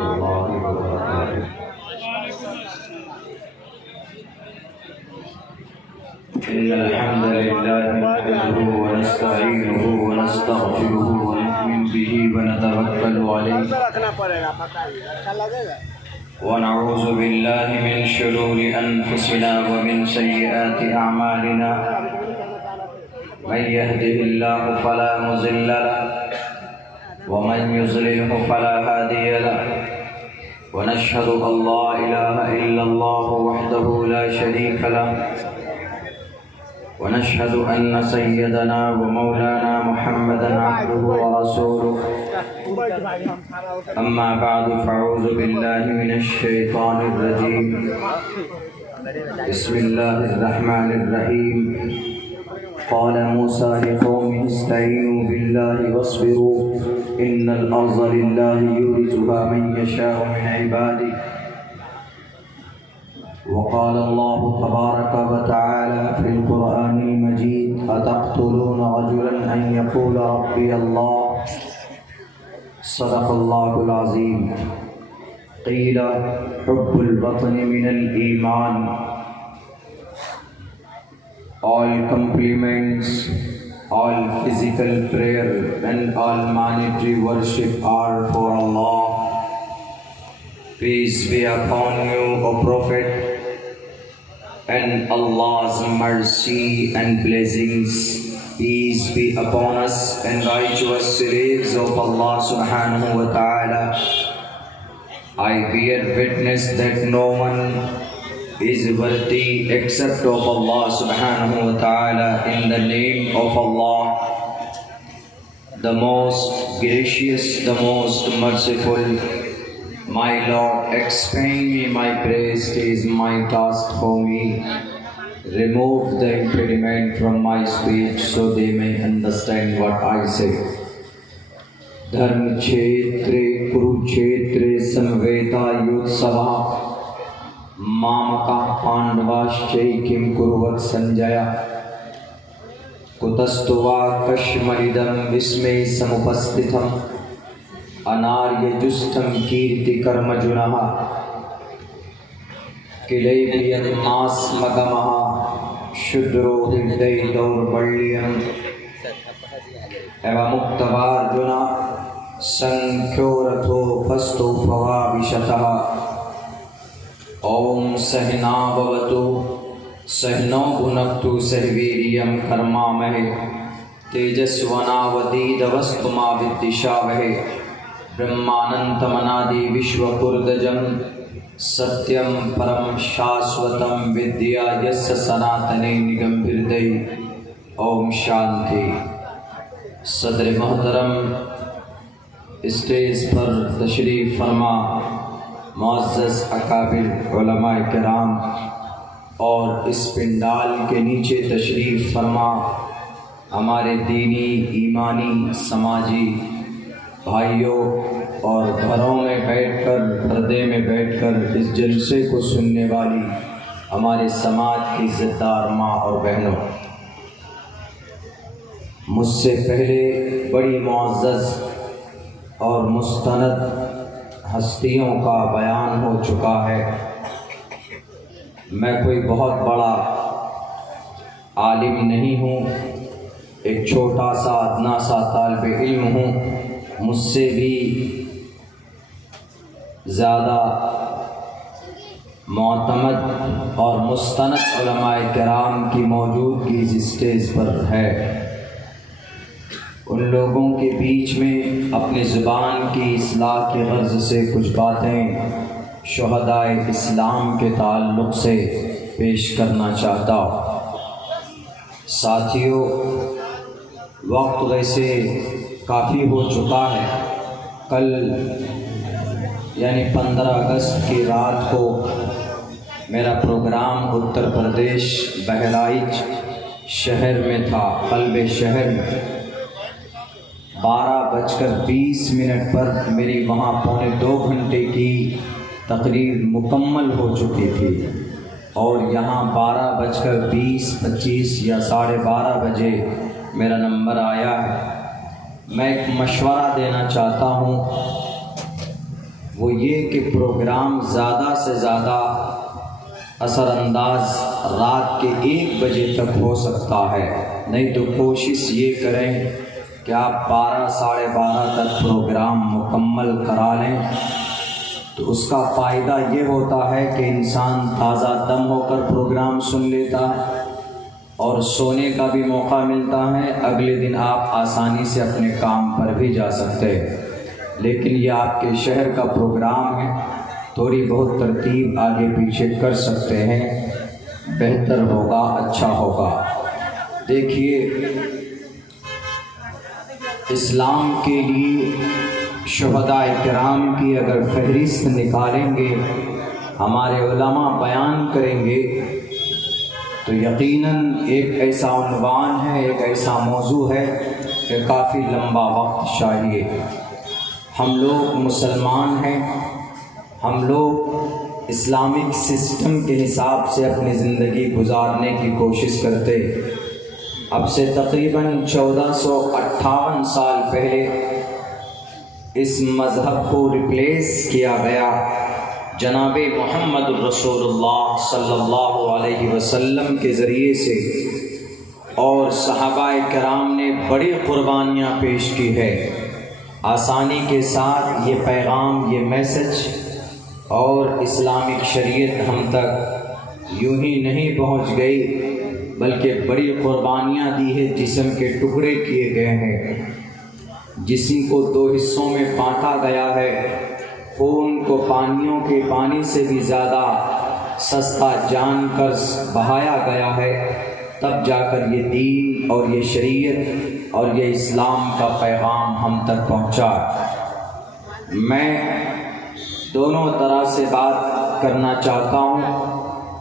रहमतुल्लाहि व बरकातुहू। इन्नल हम्दलिल्लाहि नहमदुहु व नस्तईनुहु व नस्तगफिरुहु व नु'मिनु बिही व नतवक्कलु अलैहि व नऊज़ु बिल्लाहि मिन शुरूरि अनफुसिना व मिन सय्यिआति अअमालिना। मन यहदिहिल्लाहु फला मुज़िल्ल लहु व मन युज़लिलहु फला हादिय लहु व नशहदु अल्ला इलाहा इल्लल्लाहु वहदहु ला शरीका लहु व नशहदु अन्न सय्यदना व मौलाना मुहम्मदन अब्दुहु व रसूलुहु। अम्मा बअदु फ़अऊज़ु बिल्लाहि मिनश शैतानिर रजीम। बिस्मिल्लाहिर रहमानिर रहीम। क़ाल मूसा लिक़ौमिहि इस्तईनु बिल्लाहि वस्बिरू इन्नल अर्ज़ लिल्लाहि युरिथुहा मन यशाअु मिन इबादिही। वक़ाल अल्लाहु तबारक व तआला fill क़ुरआनिल Majeed अतक़्तुलूना रजुलन on यक़ूल rabi Allah. सदक़ल्लाहुल Azeem. क़ील हुब्बुल वतनि Minal Iman. All compliments, all physical prayer and all monetary worship are for Allah. Peace be upon you, O Prophet, and Allah's mercy and blessings. Peace be upon us and righteous slaves of Allah subhanahu wa ta'ala. I bear witness that no one is worthy except of Allah subhanahu wa ta'ala. In the name of Allah, the most gracious, the most merciful. My Lord, expand me my praise, is my task for me. Remove the impediment from my speech so they may understand what I say. धर्म क्षेत्रे कुरुक्षेत्रे समवेता युत्सवा मामका पांडवाश्चैकिं कुर्वत् संजय। कुतस्तु वा कश्मरिदं विस्मये समुपस्थितम् अनार्यजुष्टं कीर्तिकर्मजुनः किलैर्यन्मास्मगमः शूद्रो हृदये दौर्बल्यम् एवमुक्तवार्जुन संख्यो रथोपस्थो भवाविशतः। ओम सहना भवतु सहनौ भुनक्तु सह वीर्यं कर्मामहे तेजस्वनावधीतमस्तु मा विद्विषावहे। ब्रह्मानन्दमनादि विश्वपूर्वजं सत्यं परं शाश्वतं विद्या यस्य सनातने निगमहृदये। ओम शांति। सदर मोहतरम, स्टेज पर तशरीफ़ फरमा मुअज़्ज़ज़ अकाबिर उलमाए किराम और इस पिंडाल के नीचे तशरीफ़ फरमा हमारे दीनी, ईमानी, समाजी भाइयों और घरों में बैठकर, पर्दे में बैठकर इस जलसे को सुनने वाली हमारे समाज की इज़्ज़तदार माँ और बहनों। मुझसे पहले बड़ी मुअज़्ज़ज़ और मुस्तनद हस्तियों का बयान हो चुका है। मैं कोई बहुत बड़ा आलिम नहीं हूँ, एक छोटा सा अदना सा तालिब इल्म हूँ। मुझसे भी ज़्यादा मोतमद और मुस्तनद उलमाए किराम की मौजूदगी इस स्टेज पर है। उन लोगों के बीच में अपनी ज़ुबान की इस्लाह की गर्ज़ से कुछ बातें शुहदाए इस्लाम के ताल्लुक़ से पेश करना चाहता हूँ। साथियों, वक्त वैसे काफ़ी हो चुका है। कल यानी 15 अगस्त की रात को मेरा प्रोग्राम उत्तर प्रदेश बहराइच शहर में था, क़ल्ब शहर में। 12:20 पर मेरी वहाँ पौने 2 घंटे की तकरीर मुकम्मल हो चुकी थी और यहाँ 12:20-25 या 12:30 बजे मेरा नंबर आया है। मैं एक मशवरा देना चाहता हूँ। वो ये कि प्रोग्राम ज़्यादा से ज़्यादा असरअंदाज रात के 1 बजे तक हो सकता है, नहीं तो कोशिश ये करें कि आप 12 साढ़े 12 तक प्रोग्राम मुकम्मल करा लें। तो उसका फ़ायदा ये होता है कि इंसान ताज़ा दम होकर प्रोग्राम सुन लेता है और सोने का भी मौका मिलता है। अगले दिन आप आसानी से अपने काम पर भी जा सकते हैं। लेकिन ये आपके शहर का प्रोग्राम है, थोड़ी बहुत तरतीब आगे पीछे कर सकते हैं, बेहतर होगा, अच्छा होगा। देखिए, इस्लाम के लिए शुहदाए किराम की अगर फहरिस्त निकालेंगे, हमारे उलमा बयान करेंगे, तो यकीनन एक ऐसा उन्वान है, एक ऐसा मौजू है कि काफ़ी लंबा वक्त चाहिए। हम लोग मुसलमान हैं, हम लोग इस्लामिक सिस्टम के हिसाब से अपनी ज़िंदगी गुजारने की कोशिश करते। अब से तकरीबन 1458 साल पहले इस मज़हब को रिप्लेस किया गया जनाबे मोहम्मद रसूलुल्लाह सल्लल्लाहु अलैहि वसल्लम के ज़रिए से, और सहाबाए किराम ने बड़ी कुर्बानियाँ पेश की है। आसानी के साथ ये पैगाम, ये मैसेज और इस्लामिक शरीयत हम तक यूं ही नहीं पहुंच गई, बल्कि बड़ी कुर्बानियाँ दी है, जिस्म के टुकड़े किए गए हैं, जिस्म को 2 हिस्सों में बांटा गया है, खून को पानी से भी ज़्यादा सस्ता जानकर बहाया गया है, तब जाकर ये दीन और ये शरीयत और ये इस्लाम का पैगाम हम तक पहुँचा। मैं दोनों तरह से बात करना चाहता हूँ।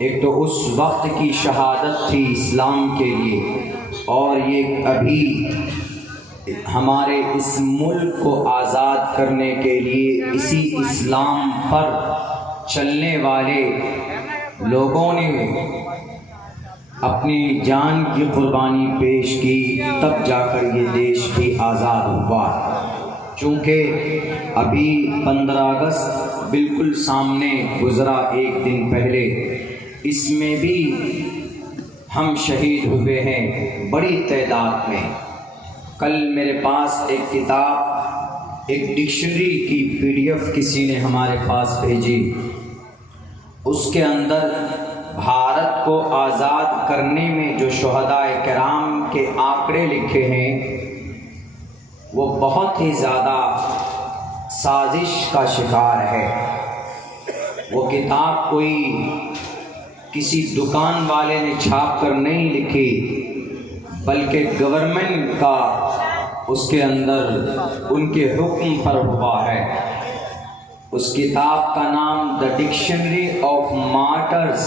एक तो उस वक्त की शहादत थी इस्लाम के लिए, और ये अभी हमारे इस मुल्क को आज़ाद करने के लिए इसी इस्लाम पर चलने वाले लोगों ने अपनी जान की कुर्बानी पेश की, तब जाकर ये देश भी आज़ाद हुआ। चूँकि अभी 15 अगस्त बिल्कुल सामने गुज़रा, एक दिन पहले, इसमें भी हम शहीद हुए हैं बड़ी तादाद में। कल मेरे पास एक किताब, एक डिक्शनरी की PDF किसी ने हमारे पास भेजी। उसके अंदर भारत को आज़ाद करने में जो शुहदाए किराम के आंकड़े लिखे हैं, वो बहुत ही ज़्यादा साजिश का शिकार है। वो किताब कोई किसी दुकान वाले ने छाप कर नहीं लिखी, बल्कि गवर्नमेंट का उसके अंदर उनके हुक्म पर हुआ है। उस किताब का नाम द डिक्शनरी ऑफ मार्टर्स।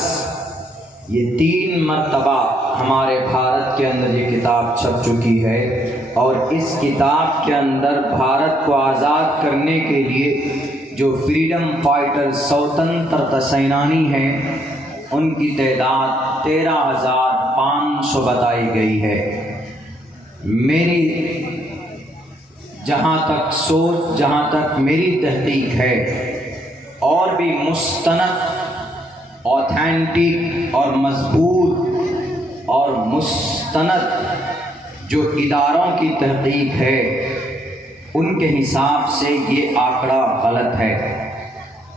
ये 3 मरतबा हमारे भारत के अंदर ये किताब छप चुकी है, और इस किताब के अंदर भारत को आज़ाद करने के लिए जो फ्रीडम फाइटर, स्वतंत्रता सेनानी हैं, उनकी तादाद 13,500 बताई गई है। मेरी जहाँ तक सोच, जहाँ तक मेरी तहकीक है, और भी मुस्तनद, ऑथेंटिक और मजबूत और मुस्तनद जो इदारों की तहकीक है, उनके हिसाब से ये आंकड़ा गलत है।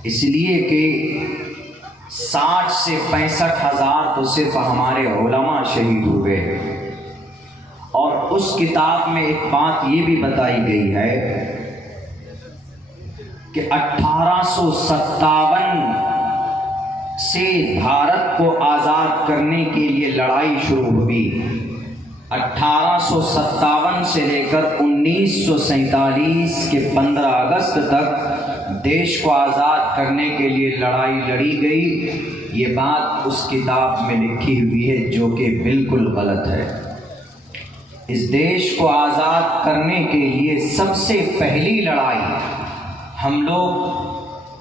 इसलिए कि 60 से 65 हज़ार तो सिर्फ हमारे उलमा शहीद हुए। और उस किताब में एक बात ये भी बताई गई है कि 1857 से भारत को आज़ाद करने के लिए लड़ाई शुरू हुई। 1857 से लेकर 1947 के 15 अगस्त तक देश को आज़ाद करने के लिए लड़ाई लड़ी गई। ये बात उस किताब में लिखी हुई है, जो कि बिल्कुल गलत है। इस देश को आज़ाद करने के लिए सबसे पहली लड़ाई हम लोग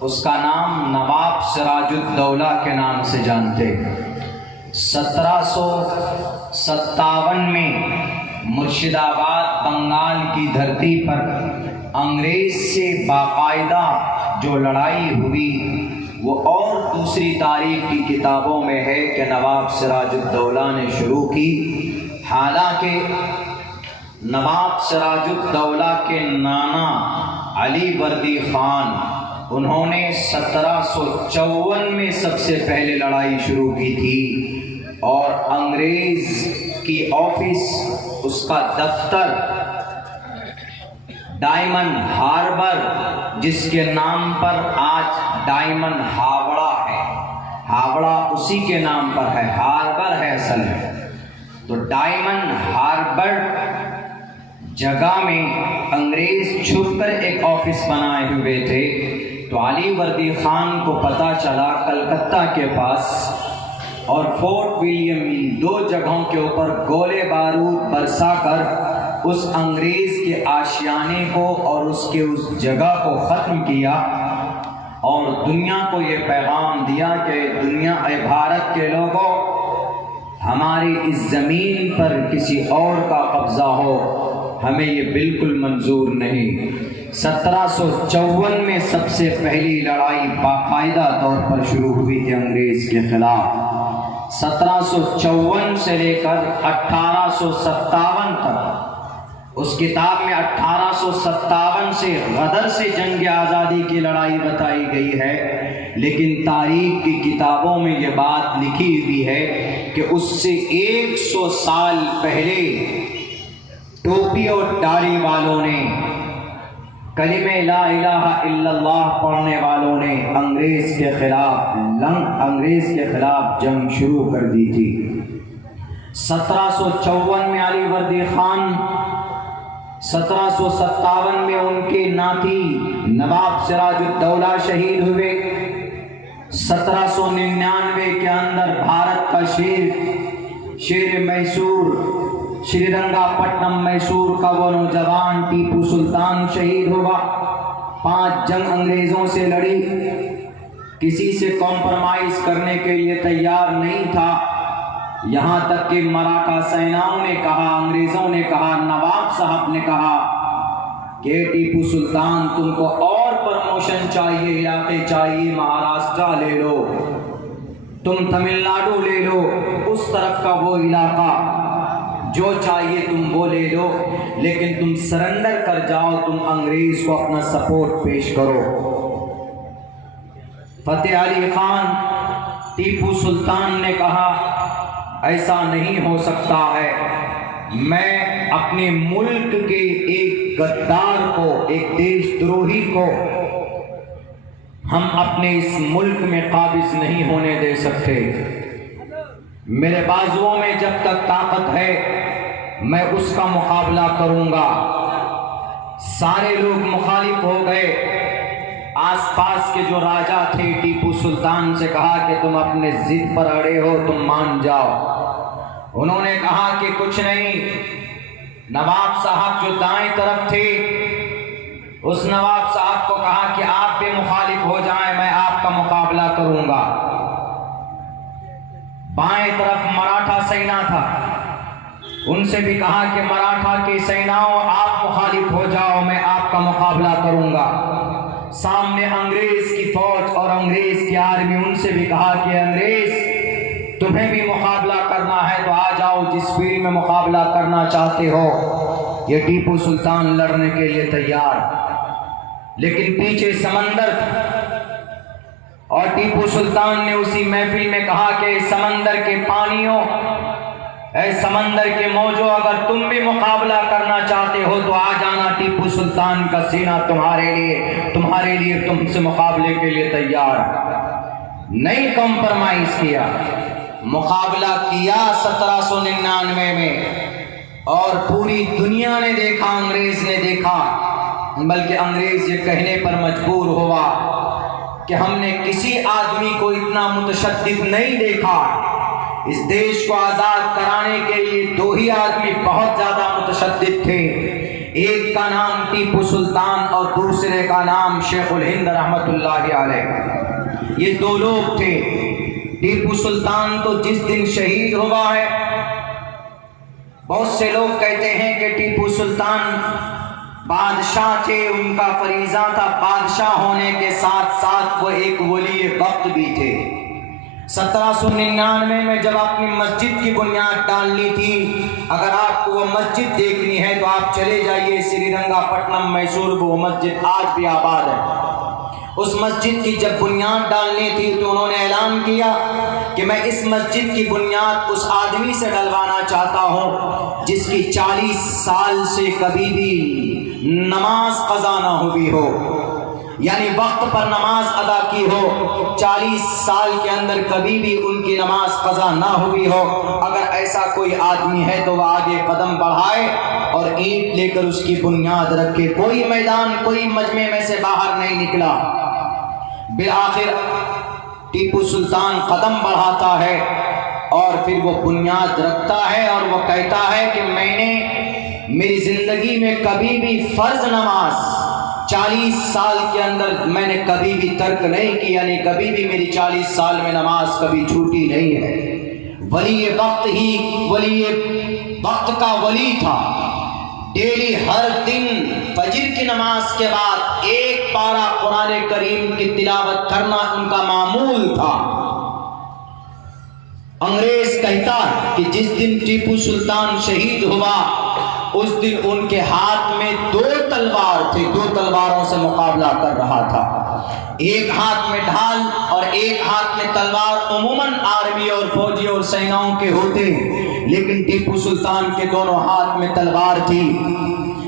उसका नाम नवाब सिराजुद्दौला के नाम से जानते हैं। 1757 में मुर्शिदाबाद बंगाल की धरती पर अंग्रेज से बाकायदा जो लड़ाई हुई वो और दूसरी तारीख की किताबों में है कि नवाब सिराजुद्दौला ने शुरू की। हालांकि नवाब सिराजुद्दौला के नाना अली वर्दी खान उन्होंने 1754 में सबसे पहले लड़ाई शुरू की थी और अंग्रेज़ की ऑफिस, उसका दफ्तर डायमंड हार्बर, जिसके नाम पर आज डायमंड हावड़ा है, हावड़ा उसी के नाम पर है, हार्बर है असल में। तो डायमंड हार्बर जगह में अंग्रेज छुपकर एक ऑफिस बनाए हुए थे। तो अली वर्दी खान को पता चला कलकत्ता के पास और फोर्ट विलियम, इन दो जगहों के ऊपर गोले बारूद बरसाकर उस अंग्रेज के आशियाने को और उसके उस जगह को ख़त्म किया और दुनिया को ये पैगाम दिया कि दुनिया भारत के लोगों, हमारी इस ज़मीन पर किसी और का कब्ज़ा हो, हमें ये बिल्कुल मंजूर नहीं। 1754 में सबसे पहली लड़ाई बाकायदा तौर पर शुरू हुई थी अंग्रेज़ के ख़िलाफ़। 1754 से लेकर 1857 तक, उस किताब में 1857 से गदर से जंग आज़ादी की लड़ाई बताई गई है, लेकिन तारीख की किताबों में ये बात लिखी हुई है कि उससे 100 साल पहले टोपी और दाढ़ी वालों ने, कलिमे ला इलाहा इल्लल्लाह पढ़ने वालों ने अंग्रेज़ के खिलाफ जंग शुरू कर दी थी। 1754 में अली वर्दी खान, 1757 में उनके नाती नवाब सिराजुद्दौला शहीद हुए। 1799 के अंदर भारत का शेर मैसूर, श्रीरंगापट्टनम मैसूर का वो नौजवान टीपू सुल्तान शहीद हुआ। 5 जंग अंग्रेज़ों से लड़ी, किसी से कॉम्प्रोमाइज़ करने के लिए तैयार नहीं था। यहाँ तक कि मराठा सेनाओं ने कहा, अंग्रेज़ों ने कहा, नवाब साहब ने कहा कि टीपू सुल्तान तुमको और प्रमोशन चाहिए, इलाके चाहिए, महाराष्ट्र ले लो, तुम तमिलनाडु ले लो, उस तरफ का वो इलाका जो चाहिए तुम वो ले लो, लेकिन तुम सरेंडर कर जाओ, तुम अंग्रेज़ को अपना सपोर्ट पेश करो। फतेह अली खान, टीपू सुल्तान ने कहा ऐसा नहीं हो सकता है, मैं अपने मुल्क के एक गद्दार को, एक देशद्रोही को हम अपने इस मुल्क में काबिज नहीं होने दे सकते। मेरे बाजुओं में जब तक ताकत है मैं उसका मुकाबला करूंगा। सारे लोग मुखालिफ हो गए। आसपास के जो राजा थे, टीपू सुल्तान से कहा कि तुम अपने जिद पर अड़े हो, तुम मान जाओ। उन्होंने कहा कि कुछ नहीं। नवाब साहब जो दाएं तरफ थे, उस नवाब साहब को कहा कि आप भी मुखालिफ हो जाएं, मैं आपका मुकाबला करूंगा। बाएं तरफ मराठा सेना था, उनसे भी कहा कि मराठा की सेनाओं आप मुखालिफ हो जाओ, मैं आपका मुकाबला करूंगा। सामने अंग्रेज की फौज और अंग्रेज की आर्मी, उनसे भी कहा कि अंग्रेज तुम्हें भी मुकाबला करना है तो आ जाओ, जिस फील्ड में मुकाबला करना चाहते हो। ये टीपू सुल्तान लड़ने के लिए तैयार, लेकिन पीछे समंदर और टीपू सुल्तान ने उसी महफिल में कहा कि समंदर के पानियों, ऐ समंदर के मौजों, अगर तुम भी मुकाबला करना चाहते हो तो आ जाना, टीपू सुल्तान का सीना तुम्हारे लिए तुमसे मुकाबले के लिए तैयार। नहीं कॉम्प्रोमाइज किया, मुकाबला किया 1799 में, और पूरी दुनिया ने देखा, अंग्रेज ने देखा, बल्कि अंग्रेज ये कहने पर मजबूर हुआ कि हमने किसी आदमी को इतना मुतशद्दिद नहीं देखा। इस देश को आज़ाद कराने के लिए 2 ही आदमी बहुत ज़्यादा मुतशद्दिद थे, एक का नाम टीपू सुल्तान और दूसरे का नाम शेखुल हिंद रहमतुल्लाहि अलैह। ये 2 लोग थे। टीपू सुल्तान तो जिस दिन शहीद हुआ है, बहुत से लोग कहते हैं कि टीपू सुल्तान बादशाह थे, उनका फरीजा था बादशाह होने के साथ साथ वो एक वली वक्त भी थे। 1799 में जब अपनी मस्जिद की बुनियाद डालनी थी, अगर आपको वो मस्जिद देखनी है तो आप चले जाइए श्रीरंगापट्टनम मैसूर, वो मस्जिद आज भी आबाद है। उस मस्जिद की जब बुनियाद डालनी थी तो उन्होंने ऐलान किया कि मैं इस मस्जिद की बुनियाद उस आदमी से डलवाना चाहता हूँ जिसकी 40 साल से कभी भी नमाज कज़ा ना हुई हो, यानी वक्त पर नमाज अदा की हो। 40 साल के अंदर कभी भी उनकी नमाज कज़ा ना हुई हो। अगर ऐसा कोई आदमी है तो वह आगे कदम बढ़ाए और ईंट लेकर उसकी बुनियाद रखे। कोई मैदान, कोई मजमे में से बाहर नहीं निकला। बिलाखिर टीपू सुल्तान कदम बढ़ाता है और फिर वो बुनियाद रखता है और वो कहता है कि मैंने मेरी जिंदगी में कभी भी फर्ज नमाज 40 साल के अंदर मैंने कभी भी तर्क नहीं किया, यानी कभी भी मेरी 40 साल में नमाज कभी छूटी नहीं है। वली वक्त ही वली वक्त का वली था। डेली हर दिन फजर की नमाज के बाद एक पारा कुरान करीम की तिलावत करना उनका मामूल था। अंग्रेज कहता है कि जिस दिन टीपू सुल्तान शहीद हुआ उस दिन उनके हाथ में 2 तलवार थे, 2 तलवारों से मुकाबला कर रहा था। एक हाथ में ढाल और एक हाथ में तलवार उमूमन आर्मी और फौजी और सेनाओं के होते, लेकिन टीपू सुल्तान के दोनों हाथ में तलवार थी।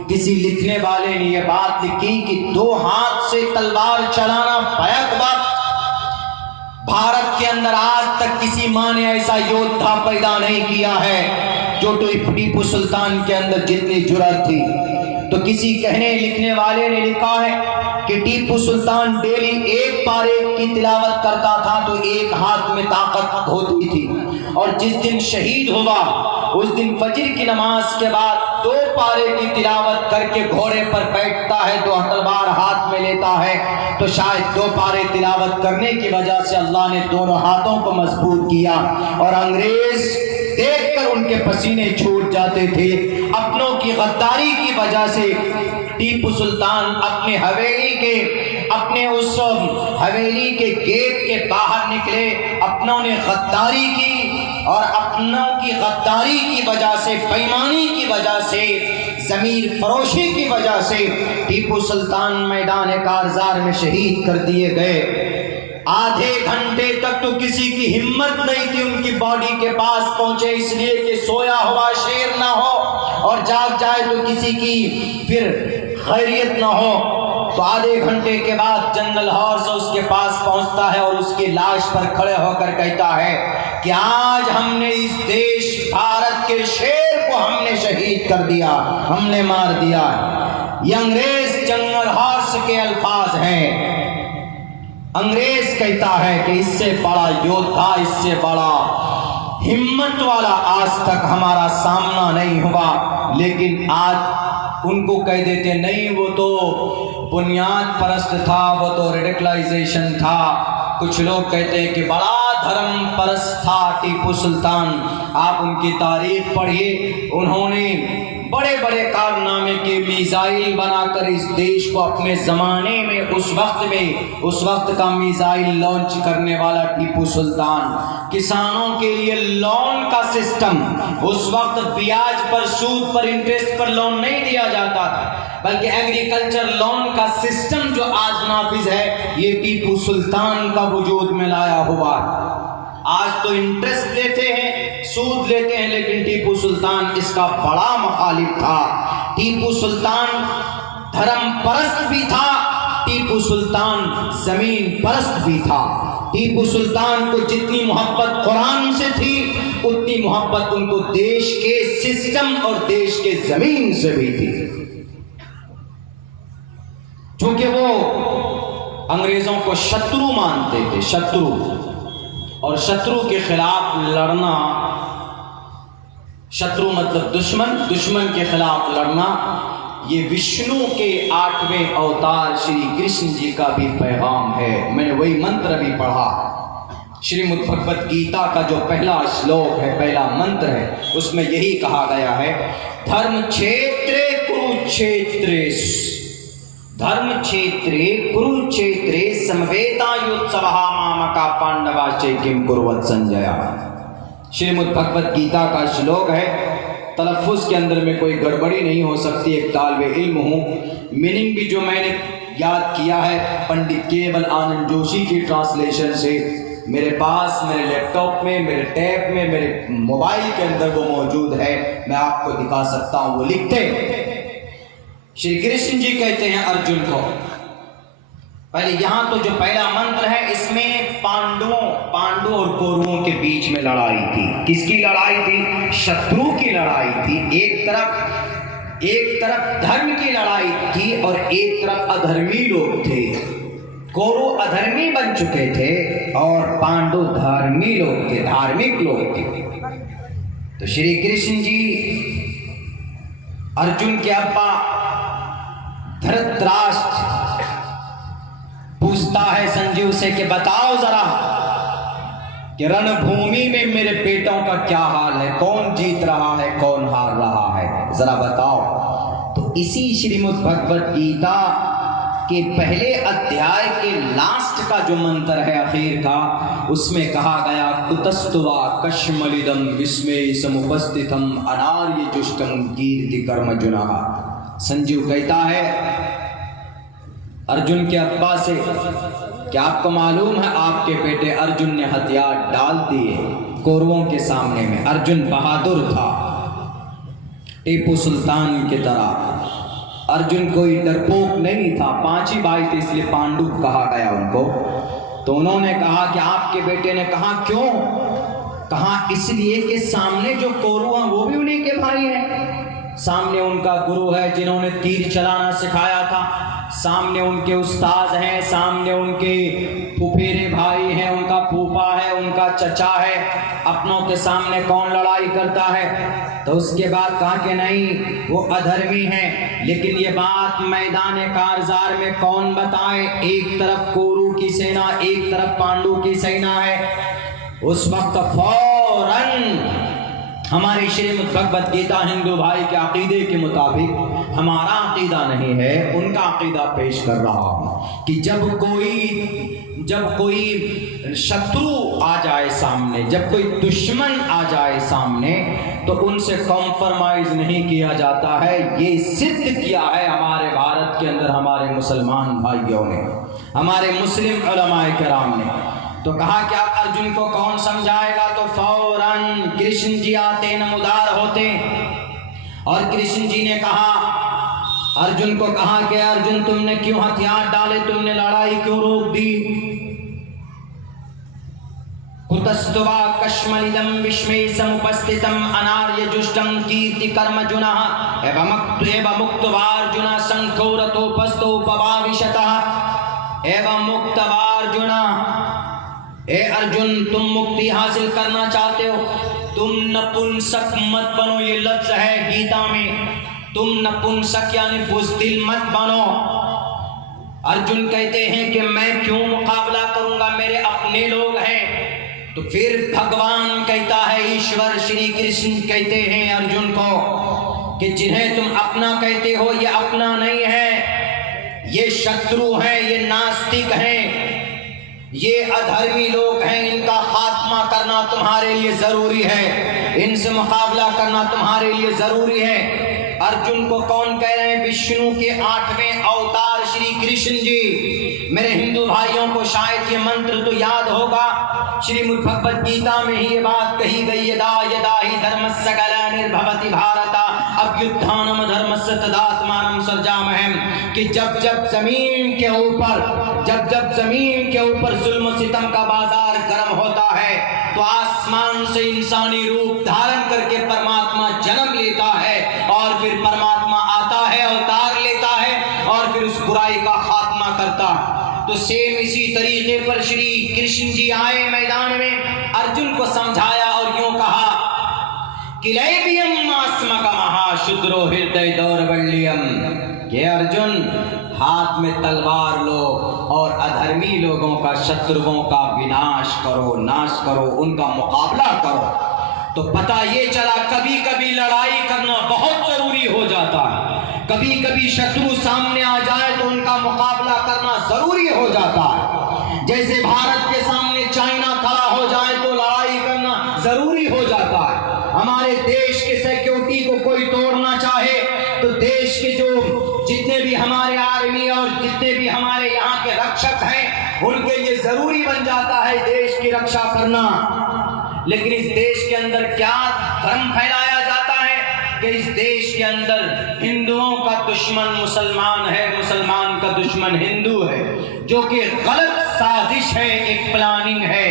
किसी लिखने वाले ने यह बात लिखी कि 2 हाथ से तलवार चलाना बैक वक्त भारत के अंदर आज तक किसी माँ ने ऐसा योद्धा पैदा नहीं किया है जो टीपू सुल्तान के अंदर जितनी जुर्रत थी। तो किसी कहने लिखने वाले ने लिखा है कि टीपू सुल्तान डेली एक पारे की तिलावत करता था तो एक हाथ में ताकत होती थी, और जिस दिन शहीद हुआ उस दिन फजर की नमाज के बाद 2 पारे की तिलावत करके घोड़े पर बैठता है, 2 तलवार हाथ में लेता है। तो शायद 2 पारे तिलावत करने की वजह से अल्लाह ने दोनों हाथों को मजबूत किया और अंग्रेज देखकर उनके पसीने छूट जाते थे। अपनों की गद्दारी की वजह से टीपू सुल्तान अपने उस हवेली के गेट के बाहर निकले। अपनों ने गद्दारी की और अपनों की गद्दारी की वजह से, बेईमानी की वजह से, ज़मीर फरोशी की वजह से टीपू सुल्तान मैदान कारज़ार में शहीद कर दिए गए। आधे घंटे तक तो किसी की हिम्मत नहीं थी उनकी बॉडी के पास पहुंचे, इसलिए कि सोया हुआ शेर ना हो और जाग जाए तो किसी की फिर खैरियत ना हो। तो आधे घंटे के बाद जनरल हॉर्स उसके पास पहुंचता है और उसकी लाश पर खड़े होकर कहता है कि आज हमने इस देश भारत के शेर को हमने शहीद कर दिया, हमने मार दिया। ये अंग्रेज जनरल हॉर्स के अल्फाज हैं। अंग्रेज कहता है कि इससे बड़ा योद्धा, इससे बड़ा हिम्मत वाला आज तक हमारा सामना नहीं हुआ। लेकिन आज उनको कह देते नहीं, वो तो बुनियाद परस्त था, वो तो रेडिकलाइजेशन था। कुछ लोग कहते हैं कि बड़ा धर्म परस्त था टीपू सुल्तान। आप उनकी तारीख पढ़िए, उन्होंने बड़े बड़े कारनामे के मिसाइल बनाकर इस देश को अपने ज़माने में उस वक्त का मिसाइल लॉन्च करने वाला टीपू सुल्तान। किसानों के लिए लोन का सिस्टम, उस वक्त ब्याज पर, सूद पर, इंटरेस्ट पर लोन नहीं दिया जाता था, बल्कि एग्रीकल्चर लोन का सिस्टम जो आज नाफिज है ये टीपू सुल्तान का वजूद में लाया हुआ। आज तो इंटरेस्ट लेते हैं, सूद लेते हैं, लेकिन टीपू सुल्तान इसका बड़ा मुखालिफ था। टीपू सुल्तान धर्म परस्त भी था, टीपू सुल्तान जमीन परस्त भी था। टीपू सुल्तान को जितनी मोहब्बत कुरान से थी उतनी मोहब्बत उनको देश के सिस्टम और देश के जमीन से भी थी, क्योंकि वो अंग्रेजों को शत्रु मानते थे। शत्रु, और शत्रु के खिलाफ लड़ना, शत्रु मतलब दुश्मन, दुश्मन के खिलाफ लड़ना, ये विष्णु के 8वें अवतार श्री कृष्ण जी का भी पैगाम है। मैंने वही मंत्र भी पढ़ा, श्रीमद् भगवत गीता का जो पहला श्लोक है, पहला मंत्र है, उसमें यही कहा गया है, धर्म क्षेत्रे कुरु कुरुक्षेत्रे धर्म क्षेत्रे कुरुक्षेत्रे समवेतायुत्सवः मामका पांडवाश्च किं कुर्वत् संजय। श्रीमद् भगवत गीता का श्लोक है। तलफ़ुज़ के अंदर में कोई गड़बड़ी नहीं हो सकती। एक तालिबे इल्म हूँ, मीनिंग भी जो मैंने याद किया है पंडित केवल आनंद जोशी की ट्रांसलेशन से, मेरे पास मेरे लैपटॉप में, मेरे टैब में, मेरे मोबाइल के अंदर वो मौजूद है, मैं आपको दिखा सकता हूँ। वो लिखते श्री कृष्ण जी कहते हैं अर्जुन को, पहले यहाँ तो जो पहला मंत्र है इसमें पांडवों और कौरवों के बीच में लड़ाई थी। किसकी लड़ाई थी? शत्रु की लड़ाई थी। एक तरफ धर्म की लड़ाई थी और एक तरफ अधर्मी लोग थे। कौरव अधर्मी बन चुके थे और पांडव धर्मी लोग थे, धार्मिक लोग थे। तो श्री कृष्ण जी अर्जुन के अब्बा धृतराष्ट्र पूछता है संजीव से कि बताओ जरा कि रणभूमि में मेरे बेटों का क्या हाल है, कौन जीत रहा है, कौन हार रहा है, जरा बताओ। तो इसी श्रीमद् भगवत गीता के पहले अध्याय के लास्ट का जो मंत्र है आखिर का, उसमें कहा गया कुतस्तुवा कश्मलिदम विस्मय समुपस्थितम अनार्य जुष्टम कीर्ति कर्मजुना। संजीव कहता है अर्जुन के अब्बा से, क्या आपको मालूम है आपके बेटे अर्जुन ने हथियार डाल दिए कौरवों के सामने में। अर्जुन बहादुर था, टीपू सुल्तान की तरह। अर्जुन कोई डरपोक नहीं था, 5 ही भाई थे इसलिए पांडु कहा गया उनको। तो उन्होंने कहा कि आपके बेटे ने कहा क्यों? कहा इसलिए कि सामने जो कौरव हैं वो भी उन्हीं के भाई हैं। सामने उनका गुरु है जिन्होंने तीर चलाना सिखाया था, सामने उनके उस्ताद हैं, सामने उनके फुफेरे भाई हैं, उनका फूफा है, उनका चचा है। अपनों के सामने कौन लड़ाई करता है? तो उसके बाद कहा कि नहीं वो अधर्मी हैं। लेकिन ये बात मैदान कारजार में कौन बताए? एक तरफ कौरव की सेना, एक तरफ पांडु की सेना है। उस वक्त फौरन हमारी श्रीमद् भगवत गीता हिंदू भाई के अकीदे के मुताबिक, हमारा अकीदा नहीं है, उनका अकीदा पेश कर रहा हूं कि जब कोई शत्रु आ जाए सामने, जब कोई दुश्मन आ जाए सामने, तो उनसे कॉम्प्रोमाइज नहीं किया जाता है। ये सिद्ध किया है हमारे भारत के अंदर हमारे मुसलमान भाइयों ने, हमारे मुस्लिम उलमाए किराम ने। तो कहा कि आप अर्जुन को कौन समझाएगा? तो फौरन कृष्ण जी आते, नमोदार होते और कृष्ण जी ने कहा अर्जुन को, कहा कि अर्जुन तुमने क्यों हथियार डाले, तुमने लड़ाई क्यों रोक दी? कुतस्तुवा कश्मलिदम विस्मय समुपस्थितम अनार्य जुष्टम कीर्ति कर्मजुनः एवं मुक्तवार्जुन संखोरतोपस्तोपवाविशतः एवं मुक्तवार्जुन। ए अर्जुन तुम मुक्ति हासिल करना चाहते हो, तुम नपुंसक मत बनो। ये लफ्ज है गीता में, तुम नपुंसक यानी बुज़दिल मत बनो। अर्जुन कहते हैं कि मैं क्यों मुकाबला करूंगा, मेरे अपने लोग हैं। तो फिर भगवान कहता है, ईश्वर श्री कृष्ण कहते हैं अर्जुन को कि जिन्हें तुम अपना कहते हो ये अपना नहीं है, ये शत्रु हैं, ये नास्तिक हैं, ये अधर्मी लोग हैं। इनका खात्मा करना तुम्हारे लिए जरूरी है, इनसे मुकाबला करना तुम्हारे लिए जरूरी है। अर्जुन को कौन कह रहे हैं? विष्णु के 8वें अवतार श्री कृष्ण जी। मेरे हिंदू भाइयों को शायद ये मंत्र तो याद होगा, श्रीमद् भगवत गीता में ही ये बात कही गई, यदा यदा ही धर्मस्य ग्लानिर्भवति भारत अभ्युत्थानम धर्मस्य तदात्मानं सृजामहे। कि जब जब जमीन के ऊपर जुल्म सितम का बाजार गर्म होता है तो आसमान से इंसानी रूप धारण करके परमात्मा जन्म लेता है और फिर परमात्मा आता है, अवतार लेता है और फिर उस बुराई का खात्मा करता है। तो सेम इसी तरीके पर श्री कृष्ण जी आए मैदान में, अर्जुन को समझाया और यूं कहा किलैबियम आस्मक महाशुद्रो हृदय दौर्बल्यम। ये अर्जुन हाथ में तलवार लो और अधर्मी लोगों का, शत्रुओं का विनाश करो, नाश करो, उनका मुकाबला करो। तो पता ये चला कभी कभी लड़ाई करना बहुत जरूरी हो जाता है। कभी कभी शत्रु सामने आ जाए तो उनका मुकाबला करना जरूरी हो जाता है। जैसे भारत के सामने चाइना खड़ा हो जाए तो लड़ाई करना जरूरी हो जाता है। हमारे देश के सिक्योरिटी को कोई तोड़ना चाहे तो देश के जो जितने भी हमारे आर्मी और जितने भी हमारे यहाँ के रक्षक हैं उनके लिए जरूरी बन जाता है देश की रक्षा करना। लेकिन इस देश के अंदर क्या धर्म फैलाया जाता है कि इस देश के अंदर हिंदुओं का दुश्मन मुसलमान है, मुसलमान का दुश्मन हिंदू है, जो कि गलत साजिश है, एक प्लानिंग है।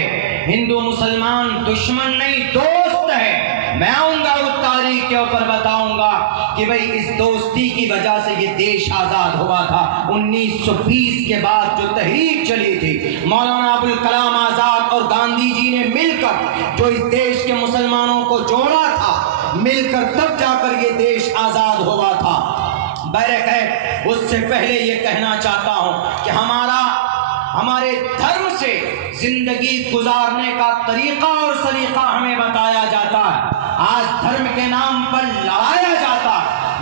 हिंदू मुसलमान दुश्मन नहीं दोस्त है। मैं आऊंगा उस तारीख के ऊपर बताऊंगा कि भाई इस दोस्ती की वजह से ये देश आजाद हुआ था। 1920 के बाद जो तहरीक चली थी, मौलाना अबुल कलाम आजाद और गांधी जी ने मिलकर जो इस देश के मुसलमानों को जोड़ा था, मिलकर तब जाकर ये देश आजाद हुआ था। बैरक है, उससे पहले ये कहना चाहता हूं कि हमारे धर्म से जिंदगी गुजारने का तरीका और सलीका हमें बताया जाता है। आज धर्म के नाम पर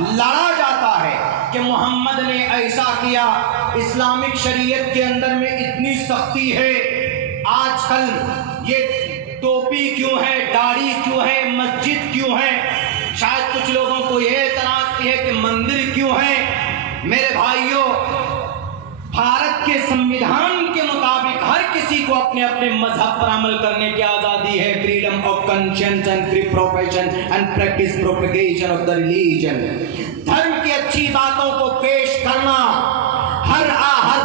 लड़ा जाता है कि मोहम्मद ने ऐसा किया, इस्लामिक शरीयत के अंदर में इतनी सख्ती है, आजकल ये टोपी क्यों है, दाढ़ी क्यों है, मस्जिद क्यों है, शायद कुछ लोगों को यह तनाज़ है कि मंदिर क्यों है। मेरे भाइयों, भारत के संविधान के मुताबिक हर किसी को अपने अपने मजहब पर अमल करने की आजादी है। Freedom of conscience and free profession and practice propagation of the religion. धर्म की अच्छी बातों को पेश करना हर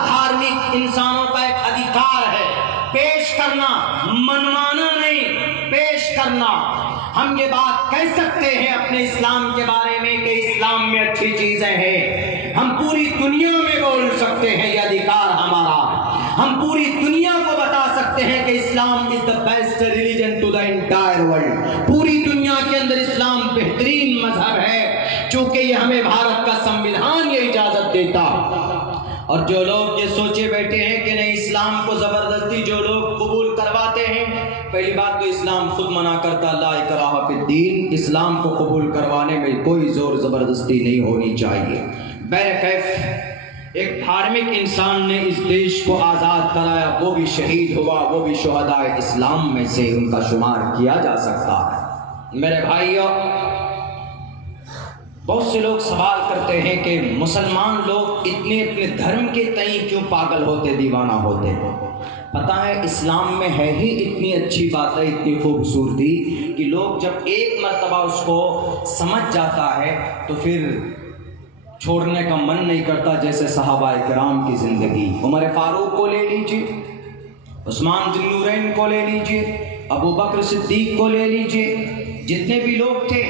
धार्मिक इंसानों का एक अधिकार है। पेश करना, मनवाना नहीं, पेश करना। हम ये बात कह सकते हैं अपने इस्लाम के बारे में कि इस्लाम में अच्छी चीजें हैं। हम पूरी दुनिया में बोल सकते हैं, ये अधिकार हमारा। हम पूरी दुनिया को बता सकते हैं कि Islam is the best religion to the entire world. पूरी दुनिया के अंदर इस्लाम बेहतरीन मजहब है, चूंकि ये हमें भारत का संविधान ये इजाजत देता। और जो लोग ये सोचे बैठे हैं कि नहीं, इस्लाम को जबरदस्ती जो लोग कबूल करवाते हैं, पहली बात तो इस्लाम खुद मना करता, ला इकराह फिद्दीन। इस्लाम को कबूल करवाने में कोई जोर जबरदस्ती नहीं होनी चाहिए। बहरकैफ एक धार्मिक इंसान ने इस देश को आज़ाद कराया, वो भी शहीद हुआ, वो भी शुहदाए इस्लाम में से उनका शुमार किया जा सकता है। मेरे भाइयों, बहुत से लोग सवाल करते हैं कि मुसलमान लोग इतने अपने धर्म के तई क्यों पागल होते, दीवाना होते। पता है, इस्लाम में है ही इतनी अच्छी बातें, इतनी खूबसूरती कि लोग जब एक मर्तबा उसको समझ जाता है तो फिर छोड़ने का मन नहीं करता। जैसे सहाबाए किराम की ज़िंदगी, उमर फारूक को ले लीजिए, उस्मान ज़ुन्नूरैन को ले लीजिए, अबू बकर सिद्दीक को ले लीजिए, जितने भी लोग थे।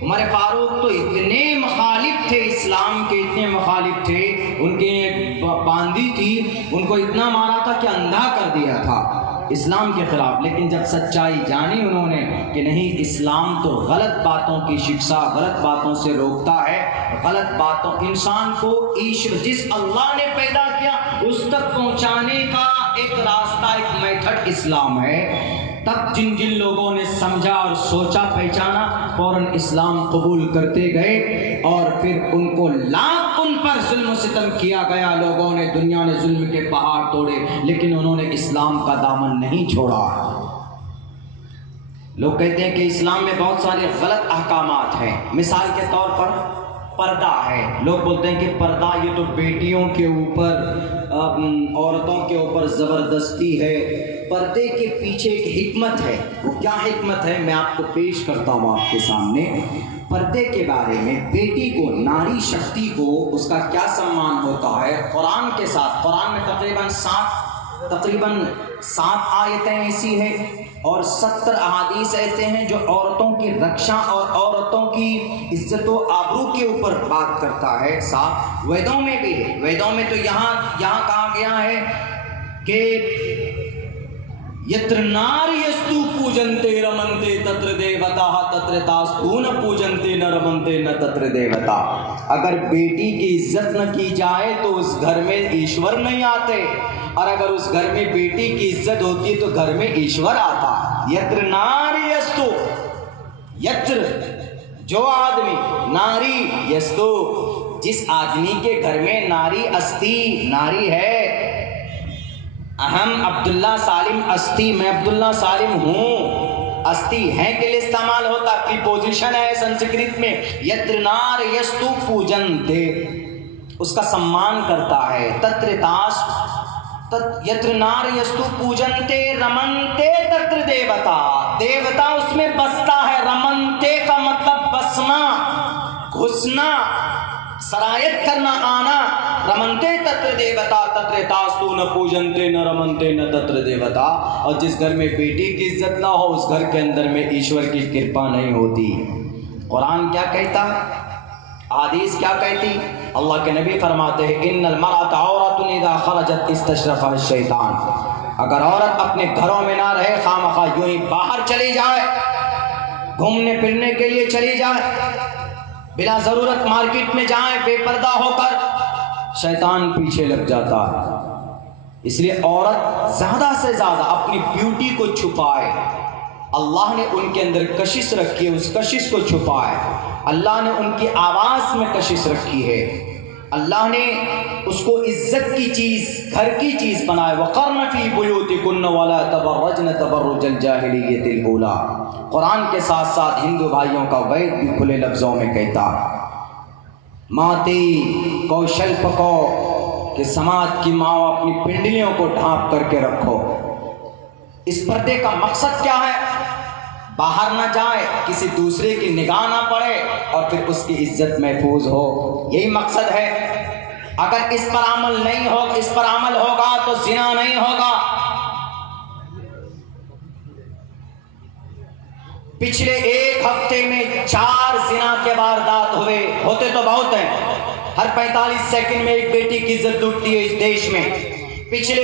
उमर फारूक तो इतने मुखालिफ थे इस्लाम के, इतने मुखालिफ थे, उनकी बांदी थी, उनको इतना मारा था कि अंधा कर दिया था इस्लाम के ख़िलाफ़। लेकिन जब सच्चाई जानी उन्होंने कि नहीं, इस्लाम तो गलत बातों की शिक्षा, गलत बातों से रोकता है, गलत बातों इंसान को ईश्वर जिस अल्लाह ने पैदा किया उस तक पहुँचाने का एक रास्ता, एक मेथड इस्लाम है। तब जिन जिन लोगों ने समझा और सोचा पहचाना, फौरन इस्लाम कबूल करते गए और फिर उनको लाख उन पर जुल्म सितम किया गया। लोगों ने, दुनिया ने जुल्म के पहाड़ तोड़े, लेकिन उन्होंने इस्लाम का दामन नहीं छोड़ा। लोग कहते हैं कि इस्लाम में बहुत सारे गलत अहकामात हैं। मिसाल के तौर पर पर्दा है। लोग बोलते हैं कि पर्दा ये तो बेटियों के ऊपर, औरतों के ऊपर ज़बरदस्ती है। पर्दे के पीछे एक हिकमत है। वो क्या हिकमत है, मैं आपको पेश करता हूँ आपके सामने। पर्दे के बारे में, बेटी को, नारी शक्ति को, उसका क्या सम्मान होता है कुरान के साथ। कुरान में तकरीबन 7 आयतें ऐसी हैं और 70 अहादीस ऐसे हैं जो औरतों की रक्षा और औरतों की इज्जत व आबरू के ऊपर बात करता है। साथ वेदों में भी है। वेदों में तो यहाँ कहा गया है कि यत्र नार्यस्तु पूजन्ते रमन्ते तत्र देवता तत्र तास्तु न पूजन्ते न रमन्ते न तत्र देवता। अगर बेटी की इज्जत न की जाए तो उस घर में ईश्वर नहीं आते, और अगर उस घर में बेटी की इज्जत होती है तो घर में ईश्वर आता। यत्र नार्यस्तु, यत्र जो आदमी, नारी यस्तु जिस आदमी के घर में नारी अस्ती नारी है, अहम अब्दुल्ला सालिम अस्ती, मैं अब्दुल्ला सालिम हूँ, अस्ती है के लिए इस्तेमाल होता, प्रीपोजिशन है संस्कृत में। यत्र नार यस्तु पूजन्ते, उसका सम्मान करता है। तत्र तास यत्र नार यस्तु पूजन्ते रमन्ते तत्र देवता, देवता उसमें बसता है। रमन्ते का मतलब बसना, घुसना, सरायत करना, आना। रमन्ते तत्र देवता तत्र तास्तु न पूजन्ते न रमन्ते न तत्र देवता। और जिस घर में बेटी की इज्जत ना हो, उस घर के अंदर में ईश्वर की कृपा नहीं होती। कुरान क्या कहता है, हदीस क्या कहती? अल्लाह के नबी फरमाते हैं इन्नल मरअत औरतुन इज़ा खरजत इस्तशरफ़हा शैतान। अगर औरत अपने घरों में ना रहे, खामखा यूं ही बाहर चली जाए, घूमने फिरने के लिए चली जाए, बिना ज़रूरत मार्केट में जाए बेपर्दा होकर, शैतान पीछे लग जाता है। इसलिए औरत ज़्यादा से ज़्यादा अपनी ब्यूटी को छुपाए। अल्लाह ने उनके अंदर कशिश रखी है, उस कशिश को छुपाए। अल्लाह ने उनकी आवाज़ में कशिश रखी है। अल्लाह ने उसको इज्जत की चीज़, घर की चीज़ बनाए। वक़र्न फ़ी बुयूतिकुन्न वला तबर्रजन तबर्रुजल जाहिलिय्यतिल ऊला। कुरान के साथ साथ हिंदू भाइयों का वैद भी खुले लफ्ज़ों में कहता, माती कौशल्प को कि समाज की माँ अपनी पिंडलियों को ढांप करके रखो। इस पर्दे का मकसद क्या है? बाहर ना जाए, किसी दूसरे की निगाह ना पड़े और फिर उसकी इज्जत महफूज हो, यही मकसद है। अगर इस पर अमल होगा तो जिना नहीं होगा। पिछले एक हफ्ते में 4 जिना के वारदात हुए, होते तो बहुत हैं। हर 45 सेकंड में एक बेटी की इज्जत लूटती है इस देश में। पिछले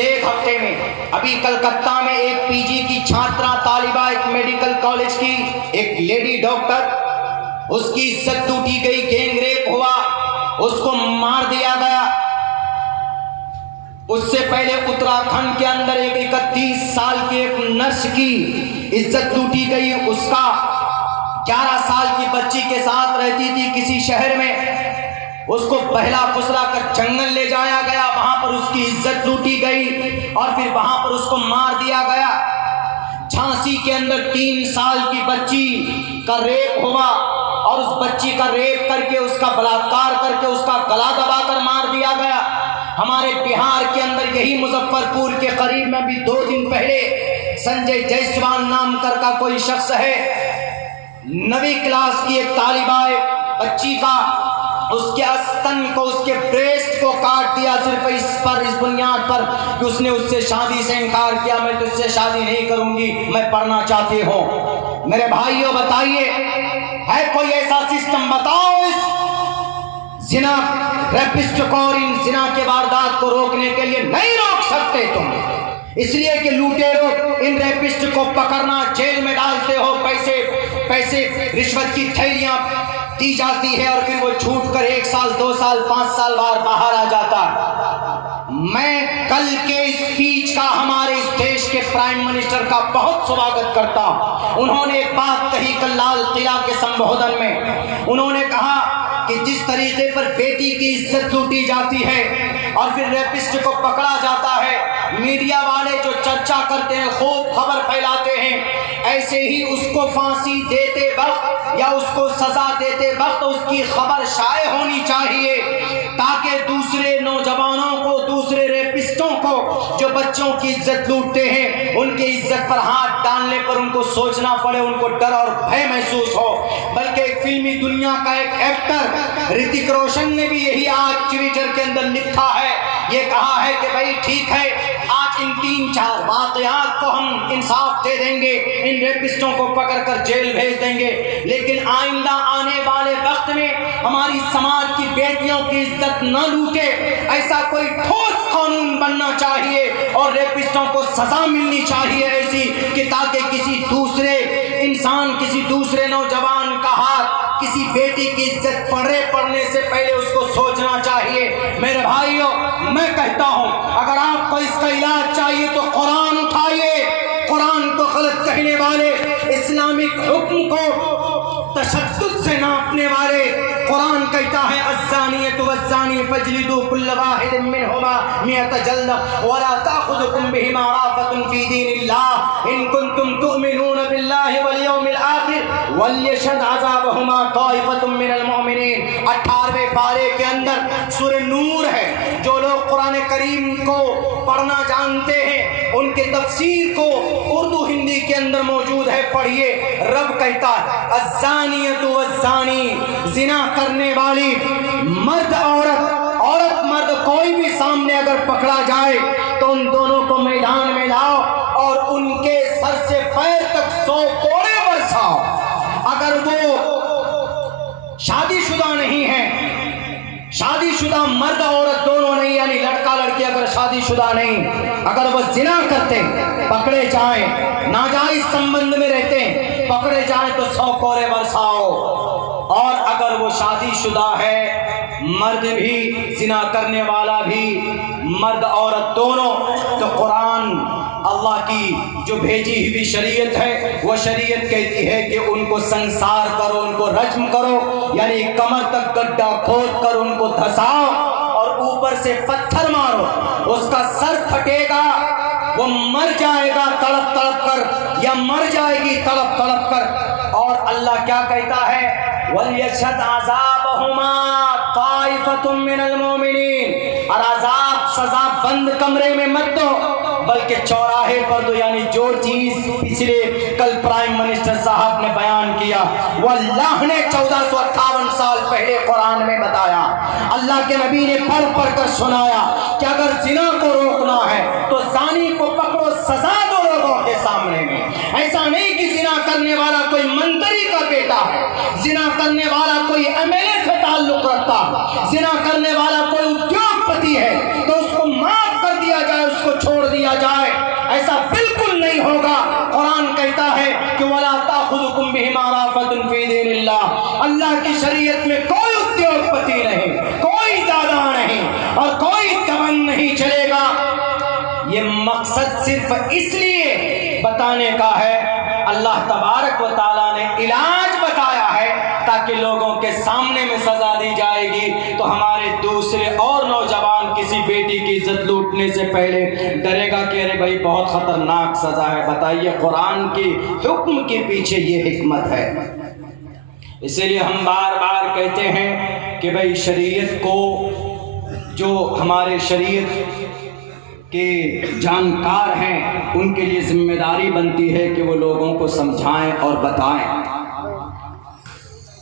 एक हफ्ते में अभी कलकत्ता में एक पीजी की छात्रा तालिबा, एक मेडिकल कॉलेज की एक लेडी डॉक्टर, उसकी इज्जत लूटी गई, गैंग रेप हुआ, उसको मार दिया गया। उससे पहले उत्तराखंड के अंदर एक 31 साल की एक नर्स की इज्जत लूटी गई। उसका 11 साल की बच्ची के साथ रहती थी किसी शहर में, उसको बहला फुसला कर जंगल ले जाया गया, वहां पर उसकी इज्जत लूटी गई और फिर वहां पर उसको मार दिया गया। झांसी के अंदर 3 साल की बच्ची का रेप हुआ और उस बच्ची का रेप करके, उसका बलात्कार करके उसका गला दबाकर मार दिया गया। हमारे बिहार के अंदर यही मुजफ्फरपुर के करीब में भी 2 दिन पहले संजय जायसवाल नाम का कोई शख्स है, 9वीं क्लास की एक तालिबा बच्ची का, उसके स्तन को, उसके ब्रेस्ट को काट दिया सिर्फ इस बुनियाद पर कि उसने उससे शादी से इनकार किया। मैं तुझसे शादी नहीं करूंगी, मैं पढ़ना चाहती हूँ। मेरे भाइयों बताइए, है कोई ऐसा सिस्टम? बताओ इस जिना रेपिस्ट को और इन जिना के वारदात को रोकने के लिए। नहीं रोक सकते तुम, इसलिए कि लुटेरो इन रेपिस्ट को पकड़ना, जेल में डालते हो, पैसे रिश्वत की थैलियां दी जाती है और फिर वो छूट कर 1 साल 2 साल 5 साल बाद बाहर आ जाता है। मैं कल के स्पीच का हमारे इस देश के प्राइम मिनिस्टर का बहुत स्वागत करता हूं। उन्होंने एक बात कही कल लाल किला के संबोधन में। उन्होंने कहा कि जिस तरीके पर बेटी की इज्जत लूटी जाती है और फिर रेपिस्ट को पकड़ा जाता है, मीडिया वाले जो चर्चा करते हैं, खूब खबर फैलाते हैं, ऐसे ही उसको फांसी देते वक्त या उसको सजा देते वक्त उसकी खबर शाये होनी चाहिए, ताकि दूसरे नौजवानों को, दूसरे रेपिस्टों को जो बच्चों की इज्जत लूटते हैं, उनकी इज्जत पर हाथ डालने पर उनको सोचना पड़े, उनको डर और भय महसूस हो। बल्कि एक फिल्मी दुनिया का एक एक्टर ऋतिक रोशन ने भी यही आज ट्विटर के अंदर लिखा है, ये कहा है कि भाई ठीक है, आज इन 3-4 वाक़यात को हम इंसाफ दे देंगे, इन रेपिस्टों को पकड़कर जेल भेज देंगे, लेकिन आइंदा आने वाले वक्त में हमारी समाज की बेटियों की इज्जत न लूटे, ऐसा कोई ठोस कानून बनना चाहिए और रेपिस्टों को सजा मिलनी चाहिए ऐसी कि ताकि किसी दूसरे इंसान, किसी दूसरे नौजवान का हाथ किसी बेटी की इज्जत पड़ने से पहले उसको सोचना चाहिए। मेरे भाइयों, मैं कहता हूं, अगर आपको इसका इलाज चाहिए तो कुरान उठाइए, कुरान को गलत कहने वाले, इस्लामिक हुक्म को तशद्दुद से नापने वाले। कुरान कहता है अज़्ज़ानियतु वज़्ज़ानी फजलिदू कुल्ल वाहिदिन मिनहुमा मिअता जल्दा वला ताख़ुज़ुकुम बिहिमा राफ़तुन फ़ी दीनिल्लाह इन कुंतुम तु'मिनून बिल्लाहि वल यौमिल आखिर वलयशहद अज़ाबहुमा ताइफ़तुम मिनल मुमिनीन। 18वें पारे के अंदर सूरह नूर है। जो लोग कुरान करीम को पढ़ना जानते हैं उनके तफसीर को उर्दू हिंदी के अंदर मौजूद है, पढ़िए। रब कहता है अज़्ज़ानियतु वज़्ज़ानी, जिना करने वाली मर्द औरत, औरत मर्द कोई भी सामने अगर पकड़ा जाए तो उन दोनों को मैदान में लाओ और उनके सर से पैर तक 100 कोड़े बरसाओ। अगर वो शादीशुदा नहीं है, शादीशुदा मर्द औरत दोनों नहीं, यानी लड़का लड़की अगर शादीशुदा नहीं, अगर वो जिना करते पकड़े जाए, नाजायज संबंध में रहते पकड़े जाए तो 100 कोड़े बरसाओ। और अगर वो शादीशुदा है, मर्द भी जिना करने वाला भी, मर्द औरत दोनों, तो कुरान अल्लाह की जो भेजी हुई शरीयत है वो शरीयत कहती है कि उनको संसार करो, उनको रज्म करो, यानी कमर तक गड्ढा खोद कर उनको धसाओ और ऊपर से पत्थर मारो, उसका सर फटेगा, वो मर जाएगा तड़प तड़प कर या मर जाएगी तड़प तड़प कर। और अल्लाह क्या कहता है वलयशहद अज़ाबहुमा ताइफ़तुम मिनल मुमिनीन। और अज़ाब सजा बंद कमरे में मत दो बल्कि चौराहे पर दो, यानी जो चीज पिछले कल प्राइम मिनिस्टर साहब ने बयान किया वो अल्लाह ने 1458 साल पहले कुरान में बताया। अल्लाह के नबी ने पढ़ पढ़ कर सुनाया कि अगर जिना को रोकना है तो जानी को पकड़ो, सजा दो लोगों के सामने में। ऐसा नहीं कि जिना करने वाला कोई मंत्री का बेटा है, जिना करने वाला कोई एमएलए से ताल्लुक रखता है, जिना करने वाला कोई उद्योगपति है तो उसको माफ कर दिया जाए, उसको छोड़ दिया जाए। ऐसा बिल्कुल नहीं होगा। कुरान कहता है कि वला ताख़ुज़ुकुम बिहिमा राफ़तुन फ़ी दीनिल्लाह। अल्लाह की शरीयत में कोई उद्योगपति नहीं, कोई दादा नहीं और कोई दबंग नहीं चलेगा। ये मकसद सिर्फ इसलिए बताने का है, अल्लाह तबारक व तआला ने इलाज बताया है ताकि लोगों के सामने में सजा दी जाएगी तो हमारे दूसरे और नौजवान किसी बेटी की इज्जत लूटने से पहले डरेगा कि अरे भाई बहुत खतरनाक सजा है। बताइए कुरान की हुक्म के पीछे ये हिकमत है। इसीलिए हम बार बार कहते हैं कि भाई शरीयत को, जो हमारे शरीयत के जानकार हैं उनके लिए जिम्मेदारी बनती है कि वो लोगों को समझाएं और बताएं।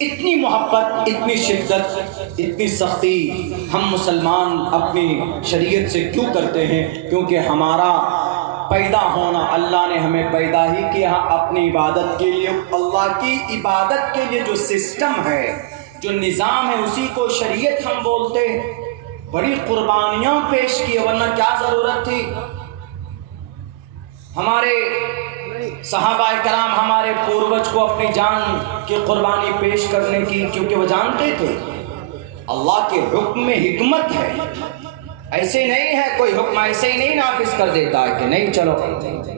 इतनी मोहब्बत, इतनी शिद्दत, इतनी सख्ती हम मुसलमान अपनी शरीयत से क्यों करते हैं? क्योंकि हमारा पैदा होना, अल्लाह ने हमें पैदा ही किया अपनी इबादत के लिए। अल्लाह की इबादत के लिए जो सिस्टम है, जो निज़ाम है, उसी को शरीयत हम बोलते हैं। बड़ी कुर्बानियां पेश की, वरना क्या ज़रूरत थी? हमारे सहाबाए कराम, हमारे पूर्वज को अपनी जान की कुर्बानी पेश करने की, क्योंकि वो जानते थे अल्लाह के हुक्म में हिकमत है। ऐसे नहीं है कोई हुक्म ऐसे ही नहीं नाफिज कर देता है कि नहीं चलो।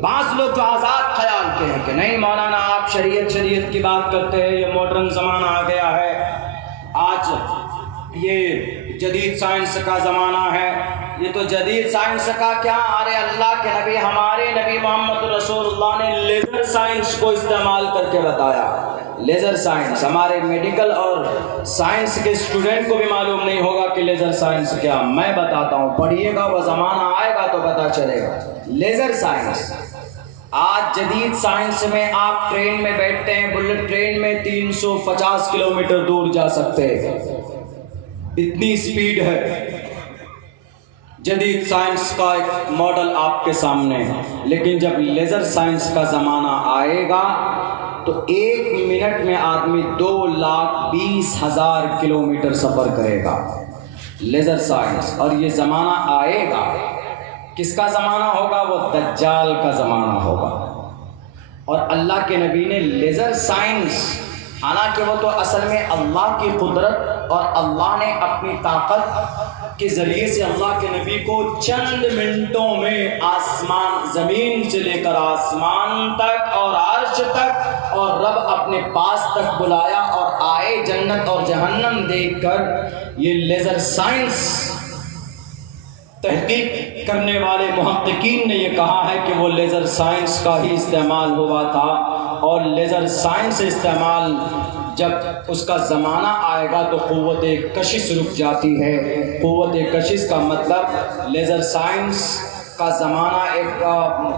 बाज़ लोग जो आज़ाद ख्याल के हैं कि नहीं मौलाना आप शरीयत की बात करते हैं, ये मॉडर्न ज़माना आ गया है, आज ये जदीद साइंस का ज़माना है। ये तो जदीद साइंस का क्या, अरे अल्लाह के नबी, हमारे नबी मोहम्मद रसूलुल्लाह ने लेज़र साइंस को इस्तेमाल करके बताया। लेज़र साइंस, हमारे मेडिकल और साइंस के स्टूडेंट को भी मालूम नहीं होगा कि लेज़र साइंस क्या। मैं बताता हूँ, पढ़िएगा, वह ज़माना आएगा तो पता चलेगा। लेज़र साइंस, आज जदीद साइंस में आप ट्रेन में बैठते हैं, बुलेट ट्रेन में 350 किलोमीटर दूर जा सकते हैं, इतनी स्पीड है। जदीद साइंस का एक मॉडल आपके सामने है। लेकिन जब लेज़र साइंस का ज़माना आएगा तो 1 मिनट में आदमी 2,20,000 किलोमीटर सफ़र करेगा। लेज़र साइंस, और ये ज़माना आएगा, किसका ज़माना होगा? वो दज्जाल का ज़माना होगा। और अल्लाह के नबी ने लेज़र साइंस, हालांकि वो तो असल में अल्लाह की कुदरत और अल्लाह ने अपनी ताकत के ज़रिए से अल्लाह के नबी को चंद मिनटों में आसमान, ज़मीन से लेकर आसमान तक और अर्श तक और रब अपने पास तक बुलाया आए जन्नत और जहन्नम देखकर ये लेज़र साइंस तहकीक करने वाले मुहक्किकीन ने ये कहा है कि वो लेज़र साइंस का ही इस्तेमाल हुआ था, और लेज़र साइंस इस्तेमाल जब उसका ज़माना आएगा तो क़ुव्वत कशिश रुक जाती है। क़ुव्वत कशिश का मतलब लेज़र साइंस का ज़माना एक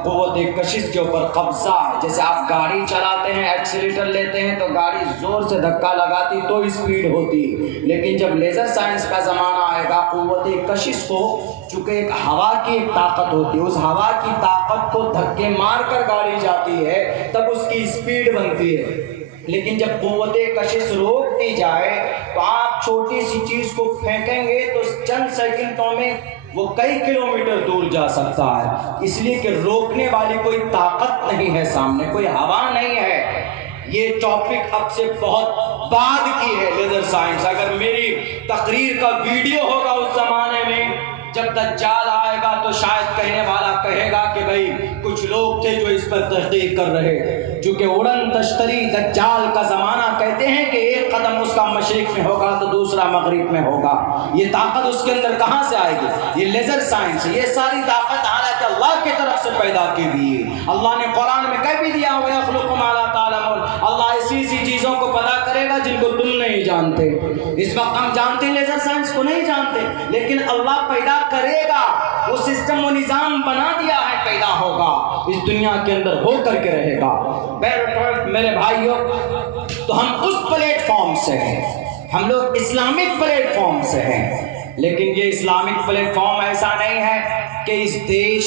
क़ुव्वत कशिश के ऊपर कब्ज़ा है। जैसे आप गाड़ी चलाते हैं, एक्सीलेटर लेते हैं तो गाड़ी ज़ोर से धक्का लगाती तो स्पीड होती, लेकिन जब लेज़र साइंस का ज़माना आएगा क़ुव्वत कशिश को, चूँकि एक हवा की एक ताकत होती है, उस हवा की ताकत को धक्के मार कर गाड़ी जाती है तब उसकी स्पीड बनती है। लेकिन जब क़ुव्वत कशिश रोक दी जाए तो आप छोटी सी चीज़ को फेंकेंगे तो चंद सेकंडों में वो कई किलोमीटर दूर जा सकता है, इसलिए कि रोकने वाली कोई ताकत नहीं है सामने, कोई हवा नहीं है। ये टॉपिक अब से बहुत बाद की है लेज़र साइंस। अगर मेरी तकरीर का वीडियो होगा उस ज़माने में जब दज्जाल आएगा तो शायद कहने वाला कहेगा कि भाई कुछ लोग थे जो इस पर तहकीक कर रहे, चूँकि उड़न तश्तरी दज्जाल का ज़माना कहते हैं कि एक कदम उसका मशरिक में होगा तो दूसरा मगरिब में होगा। ये ताकत उसके अंदर कहाँ से आएगी? ये लेज़र साइंस, ये सारी ताकत हालांकि अल्लाह की तरफ से पैदा की हुई है। अल्लाह ने कुरान में कह भी दिया हुआ है, यख़्लुक़ु मा ला तालमून, अल्लाह ऐसी चीज़ों को पैदा करेगा जिनको तुम नहीं जानते। इस वक्त हम जानते हैं लेज़र साइंस को नहीं जानते, लेकिन अल्लाह पैदा करेगा, वो सिस्टम वो निज़ाम बना दिया है, पैदा होगा, इस दुनिया के अंदर हो करके रहेगा। मेरे भाइयों, तो हम उस प्लेटफॉर्म से हैं, हम लोग इस्लामिक प्लेटफॉर्म से हैं, लेकिन ये इस्लामिक प्लेटफॉर्म ऐसा नहीं है कि इस देश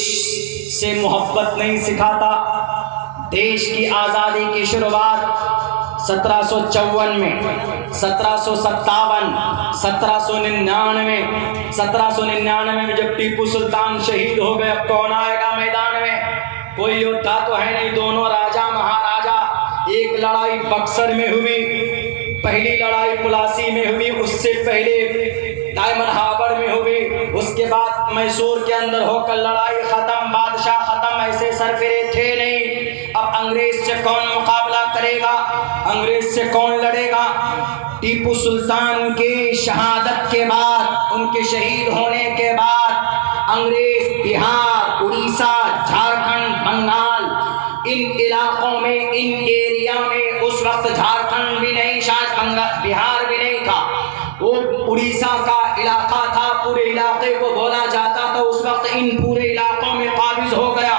से मोहब्बत नहीं सिखाता। देश की आज़ादी की शुरुआत 1754 में, 1757, 1799 में जब टीपू सुल्तान शहीद हो गए, अब कौन आएगा मैदान में? कोई योद्धा तो है नहीं, दोनों राजा महाराजा। एक लड़ाई बक्सर में हुई, पहली लड़ाई पुलासी में हुई, उससे पहले डायमंड हार्बर में हुई, उसके बाद मैसूर के अंदर होकर लड़ाई खत्म, बादशाह खत्म, ऐसे सरफिरे थे नहीं। अब अंग्रेज से कौन मुकाबला करेगा? अंग्रेज से कौन लड़ेगा? टीपू सुल्तान के शहादत के बाद, उनके शहीद होने के बाद अंग्रेज बिहार, उड़ीसा, झारखंड, बंगाल, इन इलाकों में, इन एरिया में, उस वक्त झारखंड भी नहीं, शायद बिहार भी नहीं था, वो उड़ीसा का इलाका था, पूरे इलाके को बोला जाता था। उस वक्त इन पूरे इलाकों में काबिज हो गया,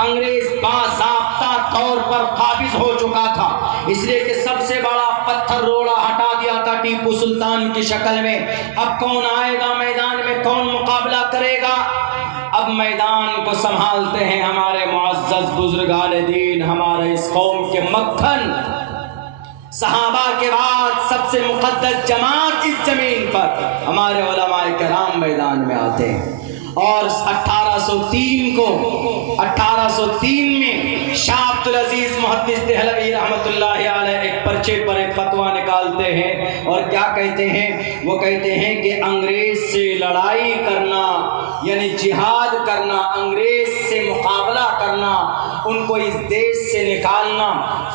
अंग्रेज बाज़ाब्ता तौर पर काबिज हो चुका था, इसलिए कि सबसे बड़ा पत्थर रोड़ा हटा दिया था टीपू सुल्तान की शक्ल में। अब कौन आएगा मैदान में, कौन मुकाबला करेगा? अब मैदान को संभालते हैं हमारे मुअज़्ज़ज़ बुज़ुर्गान दीन, हमारे इस कौम के मक्खन, सहाबा के बाद सबसे मुक़द्दस जमात इस ज़मीन पर हमारे उलमाए किराम मैदान में आते हैं। और 1803 में शाह अब्दुल अजीज़ मुहद्दिस देहलवी रहमतुल्लाहि अलैह एक पर्चे पर एक फतवा निकालते हैं, और क्या कहते हैं? वो कहते हैं कि अंग्रेज से लड़ाई करना यानी जिहाद करना, अंग्रेज से मुकाबला करना, उनको इस देश से निकालना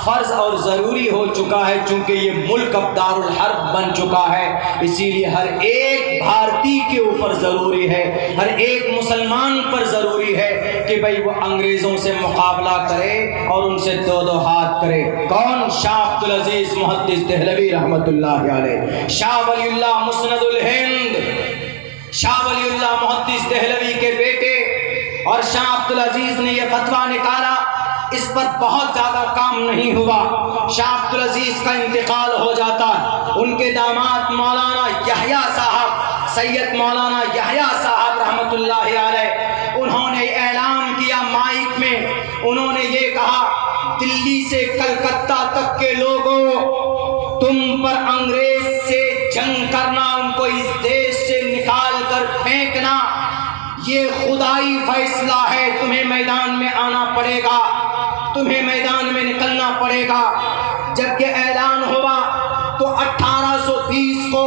फ़र्ज़ और ज़रूरी हो चुका है, चूँकि ये मुल्क अब दारुल हर्ब बन चुका है। इसीलिए हर एक भारतीय के ऊपर ज़रूरी है, हर एक मुसलमान पर ज़रूरी है कि भाई वो अंग्रेज़ों से मुकाबला करे और उनसे दो दो हाथ करे। कौन? शाह अब्दुल अजीज़ मुहद्दिस देहलवी रहमतुल्लाहि अलैह, शाह वलीउल्लाह मुस्नदुल हिंद, शाह वलीउल्लाह मुहद्दिस देहलवी के बेटे। और शाह अब्दुल अजीज़ ने यह फतवा निकाला, इस पर बहुत ज़्यादा काम नहीं हुआ, शाह अब्दुल अजीज़ का इंतकाल हो जाता। उनके दामाद मौलाना यहया साहब, सैयद मौलाना यहया साहब रहमतुल्लाहि अलैह, उन्होंने ऐलान किया माइक में, उन्होंने ये कहा, दिल्ली से कलकत्ता तक के लोगों, तुम पर अंग्रेज से जंग करना, उनको इस देश से निकाल कर फेंकना, ये खुदाई फैसला है। तुम्हें मैदान में आना पड़ेगा, तुम्हें मैदान में निकलना पड़ेगा। जब ये ऐलान हुआ तो 1820 को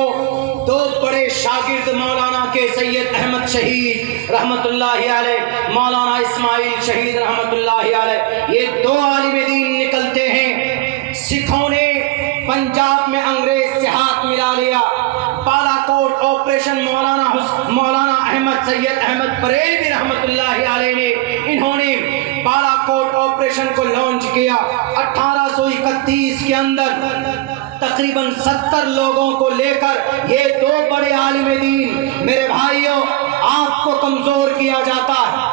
दो बड़े शागिर्द मौलाना के, सैयद अहमद शहीद रहमतुल्लाहि अलैह, मौलाना इस्माइल शहीद रहमतुल्लाहि अलैह, ये दो आलिम दीन निकलते हैं। सिखों ने पंजाब में अंग्रेज ऑपरेशन मौलाना अहमद सैयद अहमद बरेलवी रहमतुल्लाहि अलैह ने, इन्होंने बालाकोट ऑपरेशन को लॉन्च किया। 1831 के अंदर तकरीबन 70 लोगों को लेकर ये दो बड़े आलिम दीन, मेरे भाइयों, आपको कमजोर किया जाता है।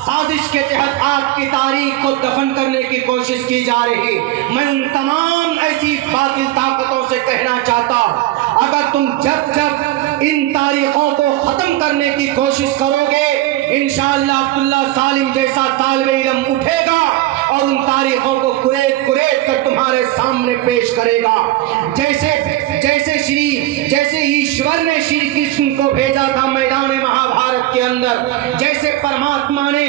साजिश के तहत आपकी तारीख को दफन करने की कोशिश की जा रही। मैं उन तमाम ऐसी बातिल ताकतों से कहना चाहता, अगर तुम जब इन तारीखों को खत्म करने की कोशिश करोगे, इंशाअल्लाह अब्दुल्ला सालिम जैसा तालिब इल्म उठेगा और उन तारीखों को कुरेद कर तुम्हारे सामने पेश करेगा। जैसे ईश्वर ने श्री कृष्ण को भेजा था मैदान महाभारत के अंदर, जैसे परमात्मा ने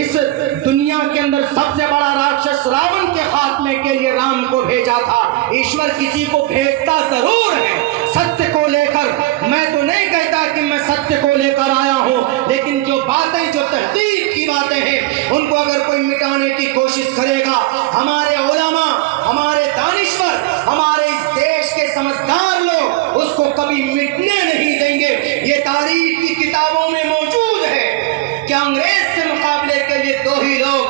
इस दुनिया के अंदर सबसे बड़ा राक्षस रावण के खात्मे के लिए राम को भेजा था। ईश्वर किसी को भेजता जरूर है सत्य को लेकर। मैं तो नहीं कहता कि मैं सत्य को लेकर आया हूँ, लेकिन जो बातें, जो तहकीक की बातें हैं, उनको अगर कोई मिटाने की कोशिश करेगा, हमारे उलमा, हमारे दानिश्वर, हमारे इस देश के समझदार लोग उसको कभी मिटने नहीं देंगे। ये तारीख की किताबों में मौजूद है कि अंग्रेज से मुकाबले के लिए दो ही लोग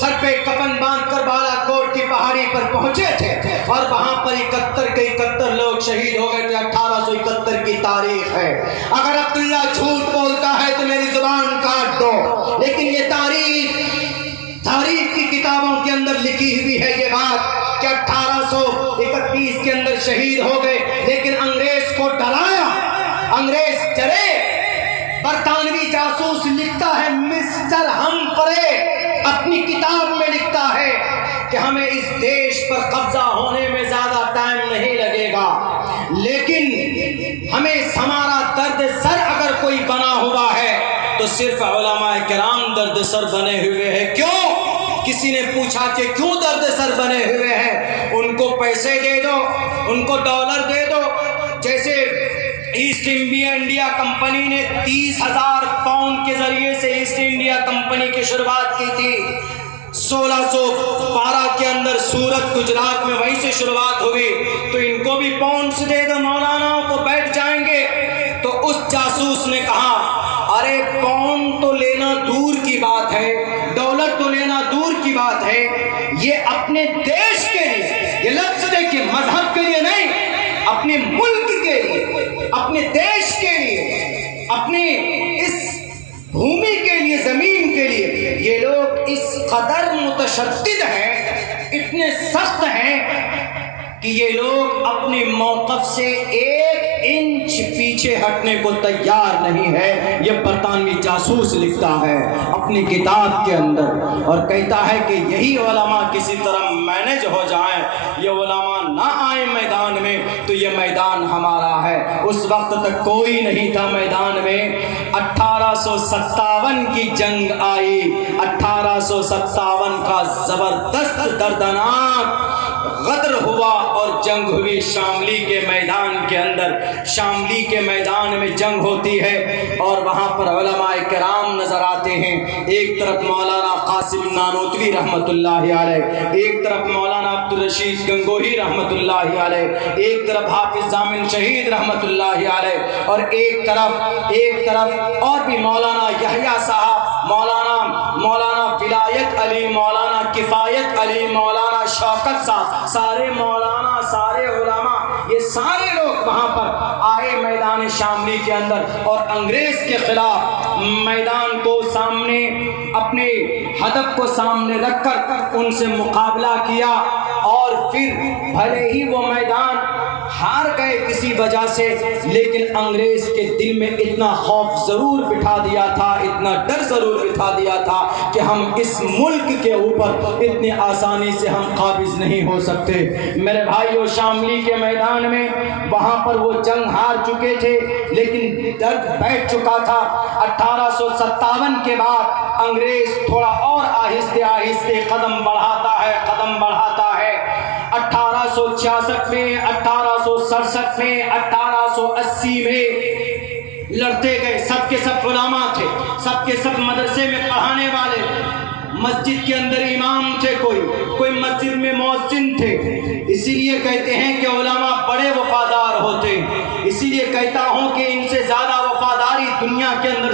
सर पे कफन बांधकर बालाकोट की पहाड़ी पर पहुंचे थे और वहां पर 71 के 71 लोग शहीद हो गए थे। 1871 की तारीख है। अगर अब्दुल्ला झूठ बोलता है तो मेरी जुबान काट दो, लेकिन ये तारीख की किताबों के अंदर लिखी हुई है ये बात कि 1831 के अंदर शहीद हो गए, लेकिन अंग्रेज को डराया, अंग्रेज डरे। बरतानवी जासूस लिखता है, मिस्टर हम्फ्रे अपनी किताब में लिखता है कि हमें इस देश पर कब्जा होने में ज्यादा टाइम नहीं लगेगा, लेकिन हमें हमारा दर्द सर अगर कोई बना हुआ है तो सिर्फ उलमाए किराम दर्द सर बने हुए हैं। क्यों? किसी ने पूछा कि क्यों दर्द सर बने हुए हैं? उनको पैसे दे दो, उनको डॉलर दे दो। जैसे ईस्ट इंडिया कंपनी ने 30,000 पाउंड के जरिए से ईस्ट इंडिया कंपनी की शुरुआत की थी। 1612 के अंदर सूरत गुजरात में वहीं से शुरुआत हुई, तो इनको भी पाउंड्स दे दो, मौलानाओं को बैठ जाएंगे। तो उस जासूस ने कहा, अरे पाउंड तो लेना दूर की बात है, डॉलर तो लेना दूर की बात है, ये अपने देश के लिए, ये लफ्ज देखिए, मजहब के लिए नहीं, अपने मुल्क के लिए, अपने देश के लिए, अपने इस भूमि के लिए, जमीन के लिए ये लोग इस कदर मुतशद्दिद हैं, इतने सख्त हैं कि ये लोग अपने मौक़िफ़ से 1 इंच पीछे हटने को तैयार नहीं है। ये बरतानवी जासूस लिखता है अपनी किताब के अंदर और कहता है कि यही उलमा किसी तरह मैनेज हो जाए, ये उलमा ना आए मैदान में तो ये मैदान हमारा है। उस वक्त तक कोई नहीं था मैदान में। 1857 की जंग आई। 1857 का ज़बरदस्त दर्दनाक गदर हुआ और जंग हुई शामली के मैदान के अंदर। शामली के मैदान में जंग होती है और वहाँ पर उलमाए किराम नज़र आते हैं। एक तरफ मौलाना कासिम नानोतवी रहमतुल्लाहि अलैह, एक तरफ मौलाना अब्दुल रशीद गंगोही रहमतुल्लाहि अलैह, एक तरफ हाफिज जामिन शहीद रहमतुल्लाहि अलैह और एक तरफ और भी मौलाना यहया साहब, मौलाना विलायत अली, मौलाना किफ़ायत अली, मौलाना शौकत साहब, सारे मौलाना, सारे उलमा, ये सारे लोग वहाँ पर आए मैदान शामली के अंदर और अंग्रेज के खिलाफ मैदान को सामने, अपने हदफ को सामने रखकर उनसे मुकाबला किया। और फिर भले ही वो मैदान हार गए किसी वजह से, लेकिन अंग्रेज के दिल में इतना खौफ ज़रूर बिठा दिया था, इतना डर ज़रूर बिठा दिया था कि हम इस मुल्क के ऊपर इतनी आसानी से हम काबिज नहीं हो सकते। मेरे भाइयों, शामली के मैदान में वहाँ पर वो जंग हार चुके थे, लेकिन दर्द बैठ चुका था। 1857 के बाद अंग्रेज थोड़ा और आहिस्ते आहिस्ते कदम बढ़ाता है। 1866 में, 1867 में, 1880 में लड़ते गए। सबके सब उलमा थे, सबके सब मदरसे में पढ़ाने वाले, मस्जिद के अंदर इमाम थे, कोई मस्जिद में मुअज्जिन थे। इसीलिए कहते हैं कि उलमा बड़े वफादार होते हैं। इसीलिए कहता हूँ कि इनसे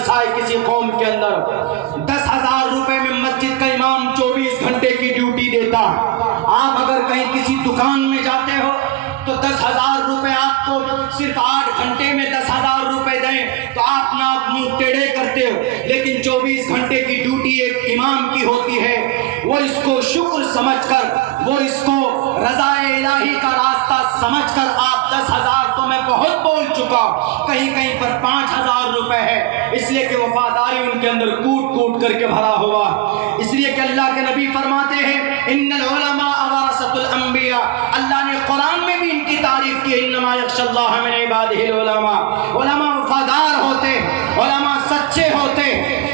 मदरसा है किसी कौम के अंदर, 10,000 रुपए में मस्जिद का इमाम 24 घंटे की ड्यूटी देता। आप अगर कहीं किसी दुकान में जाते हो तो 10,000 रुपए आपको सिर्फ 8 घंटे में 10,000 रुपए दें तो आप नाक मुंह टेढ़े करते हो, लेकिन 24 घंटे की ड्यूटी एक इमाम की होती है। वो इसको शुक्र समझकर, वो इसको रज़ाए इलाही का रास्ता समझकर, आप 10,000 तो मैं बहुत बोल चुका, कहीं कहीं पर 5,000 रुपए है, इसलिए कि वफादारी उनके अंदर कूट कूट करके भरा हुआ। इसलिए कि अल्लाह के नबी फरमाते हैं इन्नल उलमा वरसतुल अंबिया, अल्लाह ने कुरान में भी इनकी तारीफ की, इन्नमा यख्शल्लाह मिन इबादिहिल उलमा। उलमा वफादार होते, उलमा सच्चे होते,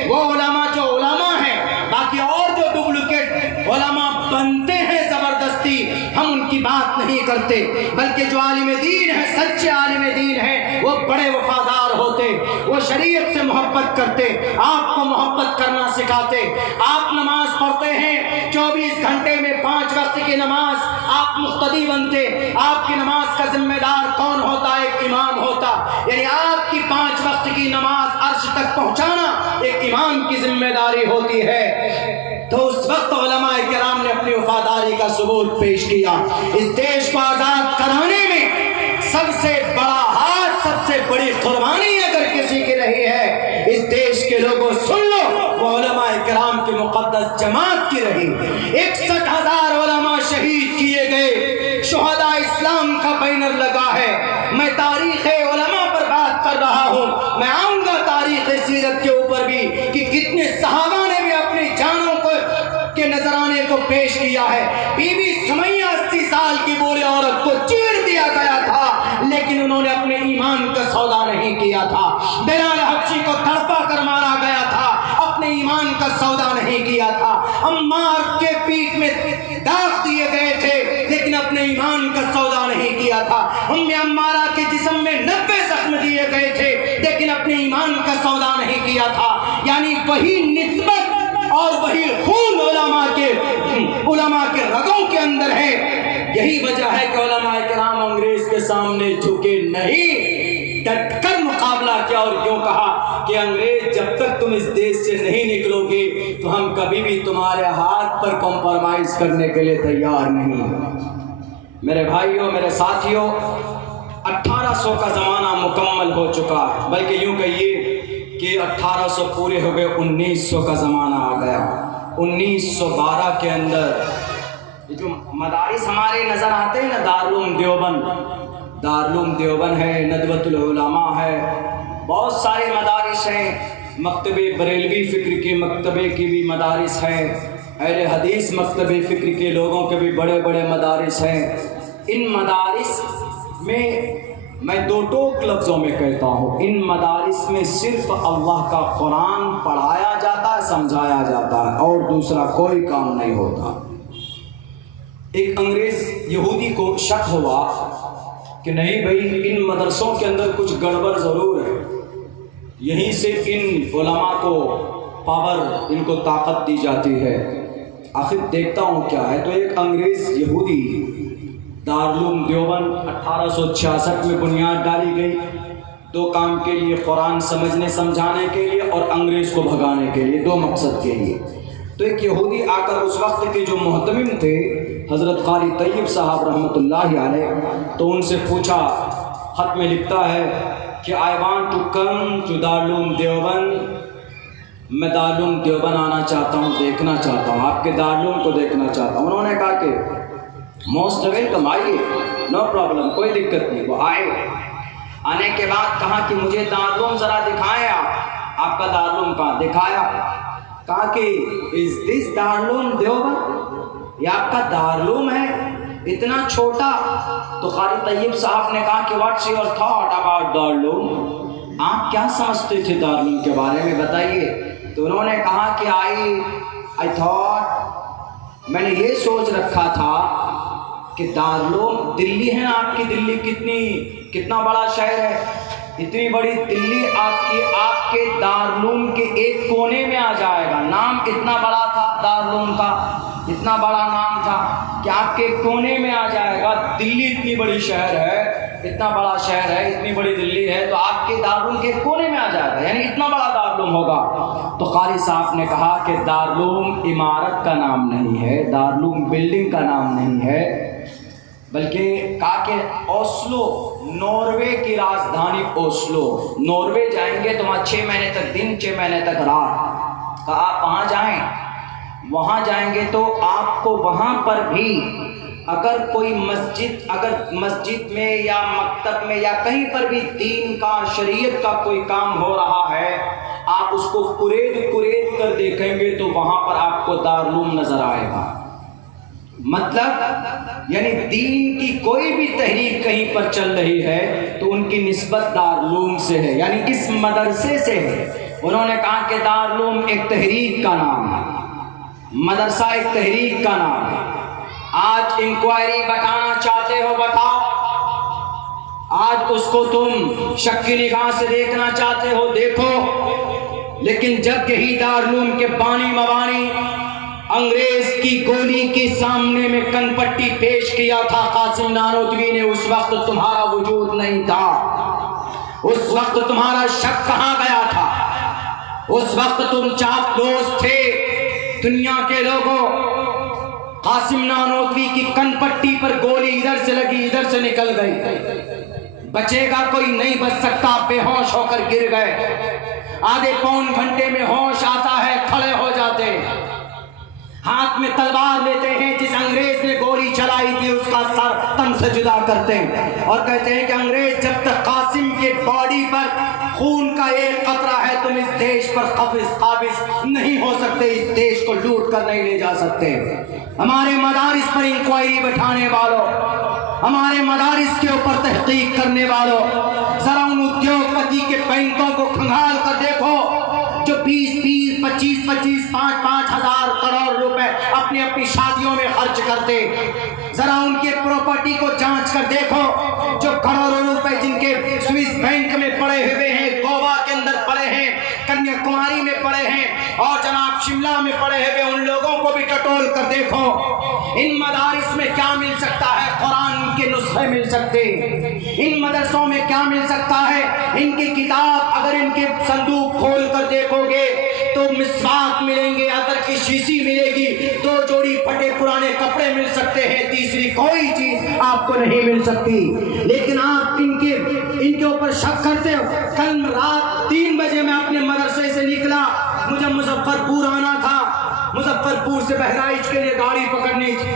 वो उलमा जो उलमा है। बाकी और जो डुप्लीकेट उलमा बनते हैं जबरदस्ती, हम उनकी बात नहीं करते, बल्कि जो आलिम दीन है, सच्चे आलिम दीन है, वो बड़े वफादार होते, वो शरीयत से मोहब्बत करते, आपको मोहब्बत करना सिखाते। आप नमाज पढ़ते हैं 24 घंटे में 5 वक्त की नमाज, आप मुक्तदी बनते। आपकी नमाज का जिम्मेदार कौन होता है? एक इमाम होता। यानी आपकी 5 वक्त की नमाज अर्श तक पहुंचाना एक इमाम की जिम्मेदारी होती है। तो उस वक्त उलमाए किराम ने अपनी वफादारी का सबूत पेश किया। इस देश को आजाद कराने में सबसे बड़ा हाथ, सबसे बड़ी कुर्बानी अगर किसी की रही है, इस देश के लोगों सुन लो, वो उलमाए किराम की मुक़द्दस जमात की रही। 61,000 उलमा शहीद किए गए, शुहदा इस्लाम का बैनर लगा है। मैं तारीख़ उलमा पर बात कर रहा हूँ, मैं आऊँगा तारीख़ सीरत के ऊपर भी कि कितने सहाबा ने भी अपनी जानों को के नजराने को पेश किया है। बीबी सुमैया 80 साल की बूढ़ी औरत को चीर दिया गया था, लेकिन उन्होंने अपने ईमान का सौदा नहीं किया था। बिलाल हबशी को तड़पा कर मारा गया था, अपने ईमान का सौदा नहीं किया था। अम्मार के पीठ में दाग दिए गए थे, लेकिन अपने ईमान का सौदा नहीं किया था। उम्मे अम्मारा के जिस्म में 90 जख्म दिए गए थे, लेकिन अपने ईमान का सौदा नहीं किया था। यानी वही निस्बत और वही खून उलमा के रगों के अंदर है। यही वजह है कि उलमा किराम अंग्रेज के सामने झुके नहीं, डटकर मुकाबला किया और क्यों कहा कि अंग्रेज जब तक तुम इस देश से नहीं निकलोगे तो हम कभी भी तुम्हारे हाथ पर कॉम्प्रोमाइज करने के लिए तैयार नहीं। मेरे भाइयों, मेरे साथियों, 1800 का ज़माना मुकम्मल हो चुका है, बल्कि यूँ कहिए कि 1800 पूरे हो गए, 1900 का ज़माना आ गया। 1912 के अंदर ये जो मदारिस हमारे नज़र आते हैं ना, दारुल देवबंद है, नदवतुल उलमा है, बहुत सारे मदारिस हैं। मकतबे बरेलवी फ़िक्र के मकतबे की भी मदारिस हैं, अहले हदीस मकतबे फ़िक्र के लोगों के भी बड़े बड़े मदारिस हैं। इन मदारिस में मैं दो टोक लफ्ज़ों में कहता हूँ, इन मदारिस में सिर्फ अल्लाह का कुरान पढ़ाया जाता है, समझाया जाता है, और दूसरा कोई काम नहीं होता। एक अंग्रेज़ यहूदी को शक हुआ कि नहीं भाई, इन मदरसों के अंदर कुछ गड़बड़ ज़रूर है, यहीं से इन उलमा को पावर, इनको ताकत दी जाती है। आखिर देखता हूँ क्या है। तो एक अंग्रेज़ यहूदी, दारुल देवबंद 1866 में बुनियाद डाली गई, दो काम के लिए, कुरान समझने समझाने के लिए और अंग्रेज़ को भगाने के लिए, दो मकसद के लिए। तो एक यहूदी आकर उस वक्त के जो मुहतमिम थे हज़रत क़ारी तय्यब साहब रहमतुल्लाहि अलैह, तो उनसे पूछा, ख़त में लिखता है कि I want to come to Darul Deoband, मैं दारुल देवबंद आना चाहता हूँ, देखना चाहता हूँ, आपके दारुल को देखना चाहता हूँ। उन्होंने कहा कि मोस्ट वेलकम, आइए, नो प्रॉब्लम, कोई दिक्कत नहीं। वो आए, आने के बाद कहा कि मुझे दारुल ज़रा दिखाएं, आपका दारुल कहाँ? दिखाया, कहा कि इज़ दिस दारुल देवबंद, ये आपका दारुल है, इतना छोटा? तो क़ारी तय्यब साहब ने कहा कि what's your thought about Darul, आप क्या समझते थे दारुल के बारे में, बताइए। तो उन्होंने कहा कि आई थॉट, मैंने ये सोच रखा था कि दारुल, दिल्ली है ना आपकी, दिल्ली कितना बड़ा शहर है, इतनी बड़ी दिल्ली आपके दारुल के एक कोने में आ जाएगा, नाम इतना बड़ा था दारुल का, इतना बड़ा नाम था कि आपके कोने में आ जाएगा। दिल्ली इतनी बड़ी शहर है, इतना बड़ा शहर है, इतनी बड़ी दिल्ली है, तो आपके दारुल के कोने में आ जाएगा, यानी इतना बड़ा दारुल होगा। तो कारी साहब ने कहा कि दारुल इमारत का नाम नहीं है, दारुल बिल्डिंग का नाम नहीं है, बल्कि कहा कि ओस्लो, नॉर्वे की राजधानी ओस्लो, नॉर्वे जाएंगे तो वहाँ 6 महीने तक दिन, 6 महीने तक रात, कहा आप वहाँ जाएं, वहाँ जाएंगे तो आपको वहाँ पर भी अगर कोई मस्जिद में या मकतब में या कहीं पर भी दीन का, शरीयत का कोई काम हो रहा है, आप उसको कुरेद कर देखेंगे तो वहाँ पर आपको दारुल नजर आएगा। मतलब यानी दीन की कोई भी तहरीक कहीं पर चल रही है तो उनकी निस्बत दारुल से है, यानी इस मदरसे से है। उन्होंने कहा कि दारुल एक तहरीक का नाम है, मदरसा एक तहरीक का नाम है। आज इंक्वायरी बताना चाहते हो, बताओ, आज उसको तुम शक की निगाह से देखना चाहते हो, देखो, लेकिन जब यही दारुल के बानी मवानी अंग्रेज की गोली के सामने में कनपट्टी पेश किया था कासिम नानोतवी ने, उस वक्त तुम्हारा वजूद नहीं था, उस वक्त तुम्हारा शक कहाँ गया था, उस वक्त तुम चापलूस थे दुनिया के लोगों। कासिम नानोतवी की कनपट्टी पर गोली इधर से लगी, इधर से निकल गई, बचेगा कोई नहीं बच सकता, बेहोश होकर गिर गए। आधे पौन घंटे में होश आता है, खड़े हो जाते, हाथ में तलवार लेते हैं, जिस अंग्रेज ने गोली चलाई थी उसका सर तन से जुदा करते हैं और कहते हैं कि अंग्रेज जब तक कासिम के बॉडी पर खून का एक कतरा है तुम इस देश पर काबिज नहीं हो सकते, इस देश को लूट कर नहीं ले जा सकते। हमारे मदारिस पर इंक्वायरी बैठाने वालों, हमारे मदारिस के ऊपर तहकीक करने वालों, जरा उन उद्योगपति के बैंकों को खंगाल कर देखो जो 20-20, 25-25, 5-5 हजार करोड़ रुपए अपनी शादियों में खर्च करते। जरा उनके प्रॉपर्टी को जांच कर देखो, जो करोड़ों रुपए जिनके स्विस बैंक में पड़े हुए हैं, गोवा के अंदर पड़े हैं, कन्याकुमारी में पड़े हैं और जनाब शिमला में पड़े हुए, उन लोगों को भी टटोल कर देखो। इन मदारिस में क्या मिल सकता है? कुरान के नुस्खे मिल सकते। इन मदरसों में क्या मिल सकता है? इनकी किताब, अगर इनके संदूक खोल कर देखोगे तो मिसवाक मिलेंगे, अदर की शीशी मिलेगी, 2 जोड़ी फटे पुराने कपड़े मिल सकते हैं, तीसरी कोई चीज आपको नहीं मिल सकती। लेकिन आप इनके ऊपर शक करते हो। कल रात 3 बजे मैं अपने मदरसे से निकला, मुझे मुजफ्फरपुर आना था, मुजफ्फरपुर से बहराइच के लिए गाड़ी पकड़नी थी।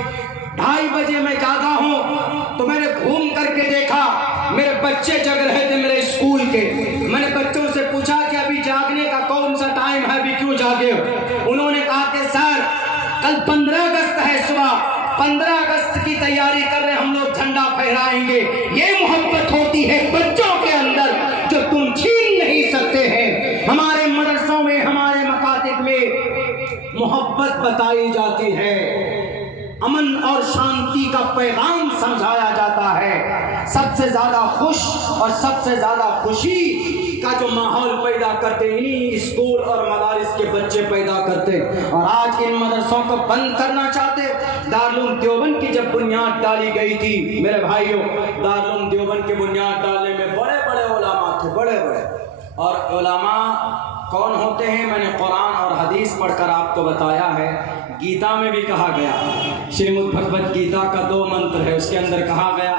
2:30 बजे मैं जागा हूँ तो मैंने घूम करके देखा मेरे बच्चे जग रहे थे मेरे स्कूल के। मैंने बच्चों से पूछा कि अभी जागने का कौन सा टाइम है, अभी क्यों जागे हो? उन्होंने कहा कि सर कल 15 अगस्त है, सुबह 15 अगस्त की तैयारी कर रहे, हम लोग झंडा फहराएंगे। ये मोहब्बत होती है बच्चों के अंदर जो तुम छीन नहीं सकते हैं। हमारे मदरसों में, हमारे मकातिब में मोहब्बत बताई जाती है, अमन और शांति का पैगाम समझाया जाता है। सबसे ज्यादा खुश और सबसे ज्यादा खुशी का जो माहौल पैदा करते इन्हीं स्कूल और मदारिस के बच्चे पैदा करते। और आज इन मदरसों को बंद करना चाहते। दारुल देवबंद की जब बुनियाद डाली गई थी मेरे भाइयों, दारुल देवबंद की बुनियाद डालने में बड़े बड़े उलमा थे, बड़े बड़े। और उलमा कौन होते हैं? मैंने कुरान और हदीस पढ़कर आपको बताया है। गीता में भी कहा गया, श्रीमद् भगवत गीता का 2 मंत्र है, उसके अंदर कहा गया,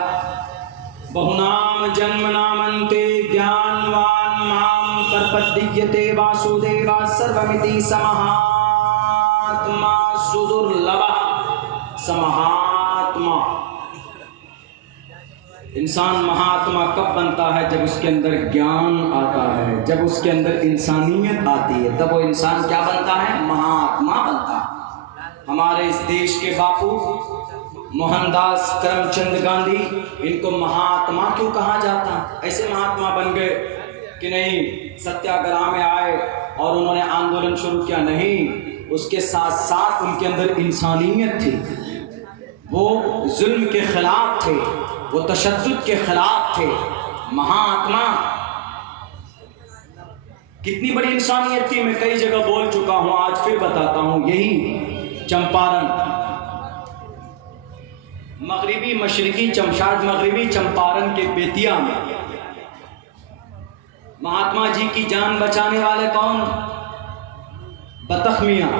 बहुनाम जन्म नामन्ते ज्ञानवान माम कर्पद्यते वासुदेवा सर्वमिति समहात्मा सुदुर्लभः। समहात्मा, इंसान महात्मा कब बनता है? जब उसके अंदर ज्ञान आता है, जब उसके अंदर इंसानियत आती है, तब वो इंसान क्या बनता है? महात्मा बनता है। हमारे इस देश के बापू मोहनदास करमचंद गांधी, इनको महात्मा क्यों कहा जाता? ऐसे महात्मा बन गए कि नहीं सत्याग्रह में आए और उन्होंने आंदोलन शुरू किया? नहीं, उसके साथ साथ उनके अंदर इंसानियत थी। वो जुल्म के खिलाफ थे, वो तशद्दुद के खिलाफ थे। महात्मा कितनी बड़ी इंसानियत थी, मैं कई जगह बोल चुका हूं, आज फिर बताता हूं। यही चंपारण, मगरिबी मशरिकी चमशाद मगरिबी चंपारण के बेतिया में महात्मा जी की जान बचाने वाले कौन? बतख मियाँ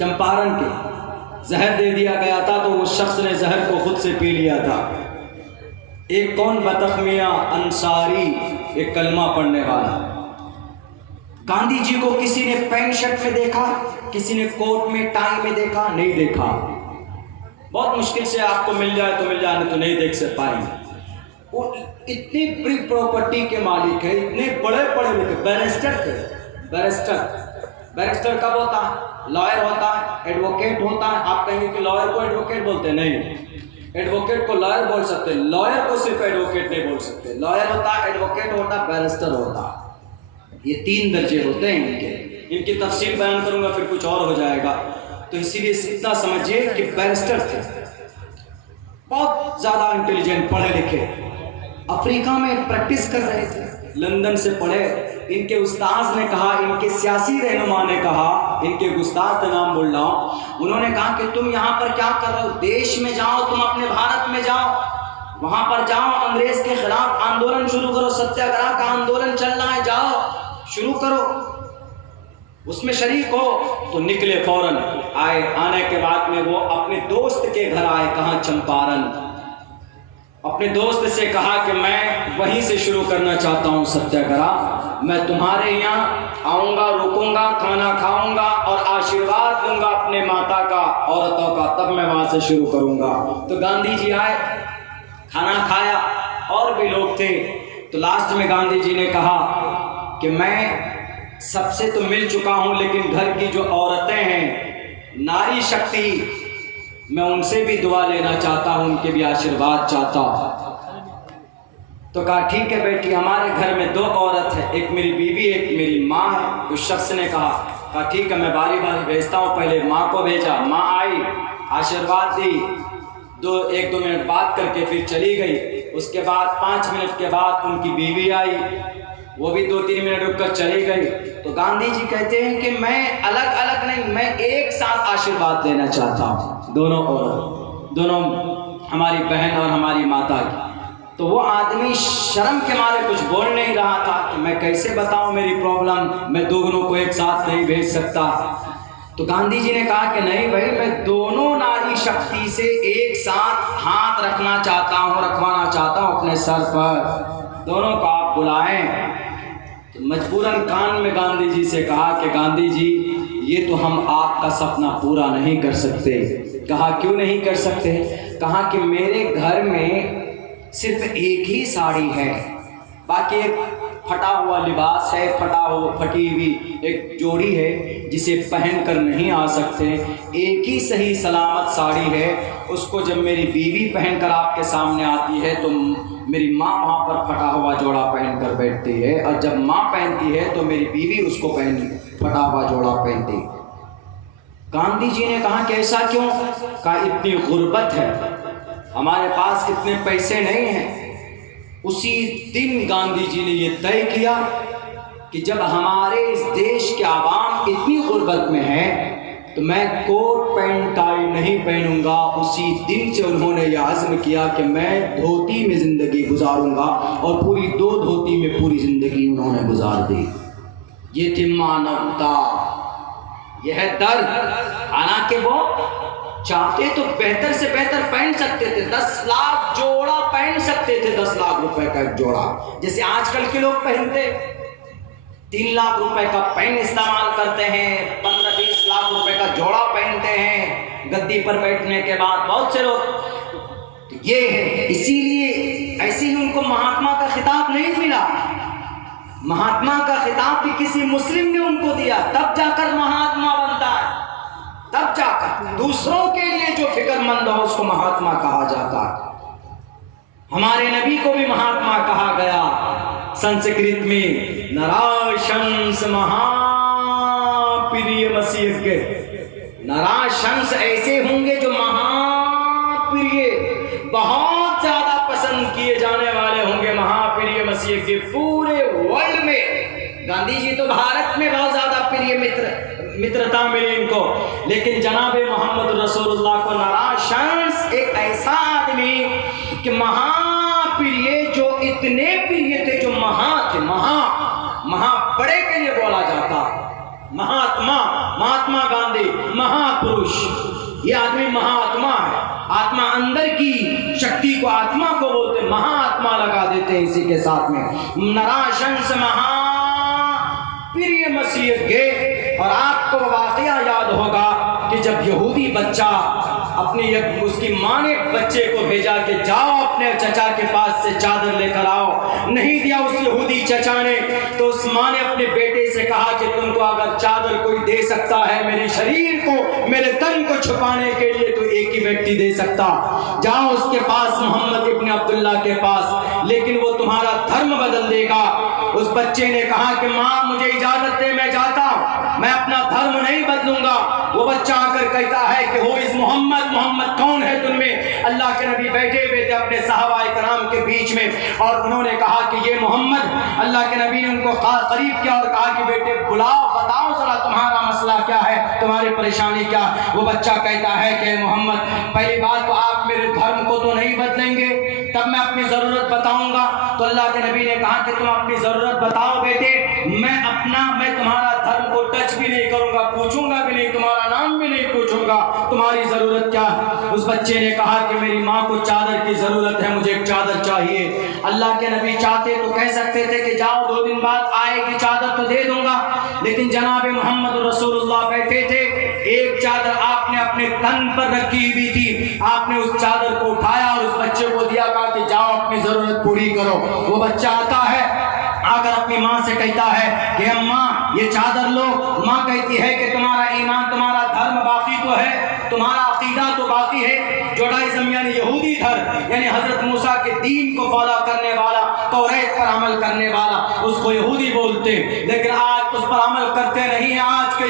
चंपारण के। जहर दे दिया गया था तो उस शख्स ने जहर को खुद से पी लिया था। एक कौन? बतख मियाँ अंसारी, एक कलमा पढ़ने वाला। गांधी जी को किसी ने पैंट शर्ट में देखा, किसी ने कोट में टाई में देखा? नहीं देखा। बहुत मुश्किल से आपको मिल जाए तो मिल जाए, नहीं तो नहीं देख से पाएंगे। वो इतनी बड़ी प्रॉपर्टी के मालिक है, इतने बड़े पढ़े लिखे, बैरिस्टर थे। बैरिस्टर कब होता है? लॉयर होता है, एडवोकेट होता है। आप कहेंगे कि लॉयर को एडवोकेट बोलते? नहीं, एडवोकेट को लॉयर बोल सकते, लॉयर को सिर्फ एडवोकेट नहीं बोल सकते। लॉयर होता है, एडवोकेट होता है, बैरिस्टर होता है। ये 3 दर्जे होते हैं इनकी तफसील बयान करूंगा फिर कुछ और हो जाएगा। तो इसीलिए इतना समझिए कि बैरिस्टर थे, बहुत ज़्यादा इंटेलिजेंट, पढ़े लिखे, अफ्रीका में प्रैक्टिस कर रहे थे, लंदन से पढ़े। इनके उस्ताद ने कहा, इनके सियासी रहनुमा ने कहा, इनके उस्ताद का नाम बोल रहा हूँ, उन्होंने कहा कि तुम यहाँ पर क्या कर रहे हो? देश में जाओ, तुम अपने भारत में जाओ, वहाँ पर जाओ, अंग्रेज के खिलाफ आंदोलन शुरू करो, सत्याग्रह का आंदोलन चल रहा है, जाओ शुरू करो, उसमें शरीक हो। तो निकले, फौरन आए। आने के बाद में वो अपने दोस्त के घर आए। कहाँ? चंपारण। अपने दोस्त से कहा कि मैं वहीं से शुरू करना चाहता हूँ सत्याग्रह, मैं तुम्हारे यहाँ आऊँगा, रुकूंगा, खाना खाऊंगा और आशीर्वाद लूँगा अपने माता का, औरतों का, तब मैं वहाँ से शुरू करूँगा। तो गांधी जी आए, खाना खाया, और भी लोग थे। तो लास्ट में गांधी जी ने कहा कि मैं सबसे तो मिल चुका हूँ, लेकिन घर की जो औरतें हैं, नारी शक्ति, मैं उनसे भी दुआ लेना चाहता हूँ, उनके भी आशीर्वाद चाहता हूँ। तो कहा ठीक है बेटी, हमारे घर में 2 औरत है, एक मेरी बीवी, एक मेरी माँ है। उस शख्स ने कहा ठीक है, मैं बारी बारी भेजता हूँ। पहले माँ को भेजा, माँ आई, आशीर्वाद दी, 1-2 मिनट बात करके फिर चली गई। उसके बाद 5 मिनट के बाद उनकी बीवी आई, वो भी 2-3 मिनट रुककर चली गई। तो गांधी जी कहते हैं कि मैं अलग अलग नहीं, मैं एक साथ आशीर्वाद देना चाहता हूँ, दोनों औरत, दोनों हमारी बहन और हमारी माता की। तो वो आदमी शर्म के मारे कुछ बोल नहीं रहा था कि मैं कैसे बताऊं मेरी प्रॉब्लम, मैं दोनों को एक साथ नहीं भेज सकता। तो गांधी जी ने कहा कि नहीं भाई, मैं दोनों नारी शक्ति से एक साथ हाथ रखना चाहता हूँ, रखवाना चाहता हूँ अपने सर पर, दोनों को आप बुलाएं। तो मजबूरन कान में गांधी जी से कहा कि गांधी जी, ये तो हम आपका सपना पूरा नहीं कर सकते। कहा क्यों नहीं कर सकते? कहा कि मेरे घर में सिर्फ एक ही साड़ी है, बाकी एक फटा हुआ लिबास है, फटी हुई एक जोड़ी है जिसे पहन कर नहीं आ सकते। एक ही सही सलामत साड़ी है, उसको जब मेरी बीवी पहनकर आपके सामने आती है तो मेरी माँ वहाँ पर फटा हुआ जोड़ा पहन कर बैठती है, और जब माँ पहनती है तो मेरी बीवी उसको फटा हुआ जोड़ा पहनती है। गांधी जी ने कहा कि ऐसा क्यों? कहा इतनी गुर्बत है, हमारे पास इतने पैसे नहीं हैं। उसी दिन गांधी जी ने ये तय किया कि जब हमारे इस देश के आवाम इतनी गुर्बत में है तो मैं कोट पैंट टाई नहीं पहनूंगा। उसी दिन से उन्होंने यह अज़्म किया कि मैं धोती में ज़िंदगी गुजारूंगा, और पूरी 2 धोती में पूरी ज़िंदगी उन्होंने गुजार दी। ये थी मानवता, यह दर्द। हालांकि वो चाहते तो बेहतर से बेहतर पहन सकते थे, 10 लाख जोड़ा पहन सकते थे, 10 लाख रुपए का एक जोड़ा, जैसे आजकल के लोग पहनते। 3 लाख रुपए का पेन इस्तेमाल करते हैं, 15-20 लाख रुपए का जोड़ा पहनते हैं गद्दी पर बैठने के बाद बहुत से लोग। तो ये है, इसीलिए ऐसे ही उनको महात्मा का खिताब नहीं मिला। महात्मा का खिताब भी किसी मुस्लिम ने उनको दिया, तब जाकर महात्मा बनता है, तब जाकर दूसरों के लिए जो फिक्रमंद हो उसको महात्मा कहा जाता है। हमारे नबी को भी महात्मा कहा गया, संस्कृत में नराशंस महाप्रिय मसीह के। नराशंस ऐसे होंगे जो महाप्रिय, बहुत ज्यादा पसंद किए जाने वाले होंगे, महाप्रिय मसीह के पूरे वर्ल्ड में। गांधी गांधी जी तो भारत में बहुत ज्यादा प्रिय मित्रता मिली इनको, लेकिन जनाब मोहम्मद रसूलुल्लाह को नाराज एक ऐसा आदमी कि महाप्रिय, जो इतने प्रिय थे, जो थे, महा बड़े के लिए बोला जाता, महात्मा गांधी महापुरुष, ये आदमी महात्मा है। आत्मा अंदर की शक्ति को आत्मा को बोलते, महात्मा लगा देते हैं इसी के साथ में। नराशंस महाप्रिय मसीह गे। और आपको वाकया याद होगा कि जब यहूदी बच्चा उसकी माँ ने बच्चे को भेजा कि जाओ अपने चचा के पास से चादर लेकर आओ, नहीं दिया उस यहूदी चचा ने, तो उस माँ ने अपने बेटे से कहा कि तुमको अगर चादर कोई दे सकता है मेरे शरीर को, मेरे तन को छुपाने के लिए, तो एक ही व्यक्ति दे सकता, जाओ उसके पास, मोहम्मद इब्न अब्दुल्ला के पास, लेकिन वो तुम्हारा धर्म बदल देगा। उस बच्चे ने कहा कि माँ मुझे इजाजत दे, मैं जाता हूँ, मैं अपना धर्म नहीं बदलूंगा। वो बच्चा आकर कहता है कि हो इस मोहम्मद कौन है तुममें? अल्लाह के नबी बैठे हुए थे अपने सहाबाए कराम के बीच में, और उन्होंने कहा कि ये मोहम्मद। अल्लाह के नबी ने उनको करीब किया और कहा कि बेटे बुलाओ, बताओ जरा तुम्हारा मसला क्या है, तुम्हारी परेशानी क्या? वो बच्चा कहता है कि मोहम्मद, पहली बात तो आप मेरे धर्म को तो नहीं बदलेंगे, तब मैं अपनी जरूरत बताऊंगा। तो अल्लाह के नबी ने कहा कि तुम अपनी जरूरत बताओ बेटे, मैं तुम्हारा धर्म को टच भी नहीं करूंगा, पूछूंगा भी नहीं, तुम्हारा नाम भी नहीं पूछूंगा, तुम्हारी जरूरत क्या? उस बच्चे ने कहा कि मेरी माँ को चादर की जरूरत है, मुझे एक चादर चाहिए। अल्लाह के नबी चाहते तो कह सकते थे कि जाओ 2 दिन बाद आएगी चादर तो दे दूंगा, लेकिन जनाब मोहम्मद रसूलुल्लाह बैठे थे, एक चादर आपने अपने तन पर रखी हुई थी, आपने उस चादर को उठाया और उस बच्चे को दिया, कहा कि जाओ अपनी जरूरत पूरी करो। वो बच्चा आता है, आकर अपनी माँ से कहता है कि अम्मा ये चादर लो। माँ कहती है कि तुम्हारा ईमान, तुम्हारा धर्म बाकी तो है, तुम्हारा अकीदा तो बाकी है, जुडाइज्म यानी यहूदी धर्म, यानी हजरत मूसा के दीन को फॉलो करने वाला, तौरात पर अमल करने वाला, उसको यहूदी बोलते, लेकिन आज उस पर अमल करते नहीं है। आज के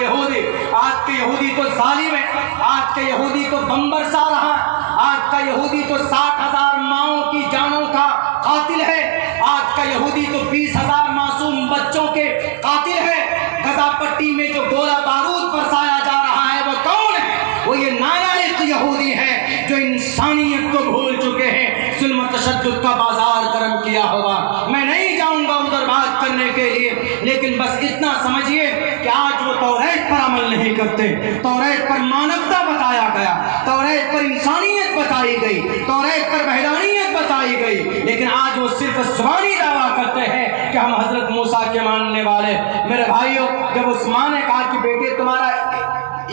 यहूदी तो जालिम है, आज के यहूदी तो बम बरसा रहा है, आज का यहूदी तो 60,000 माओं की जानों का कातिल है, आज का यहूदी तो 20,000 मासूम बच्चों के कातिल है। गजा पट्टी में जो गोला बारूद बरसाया जा रहा है वो कौन है? वो ये नालायक यहूदी है जो इंसानियत को भूल चुके हैं, जुल्म तशद्दुद का बाजार गर्म किया होगा। मैं नहीं जाऊंगा उधर बात करने के लिए, लेकिन बस इतना समझिए कि आज वो तौरात पर अमल नहीं करते। तौरात पर मानवता बताया गया, तौरात पर इंसानियत बताई गई, तौरात पर वहदानियत बताई गई, लेकिन आज वो सिर्फ ज़ुबानी दावा करते हैं कि हम हजरत मूसा के मानने वाले। मेरे भाइयों, जब उस माँ ने कहा कि बेटे तुम्हारा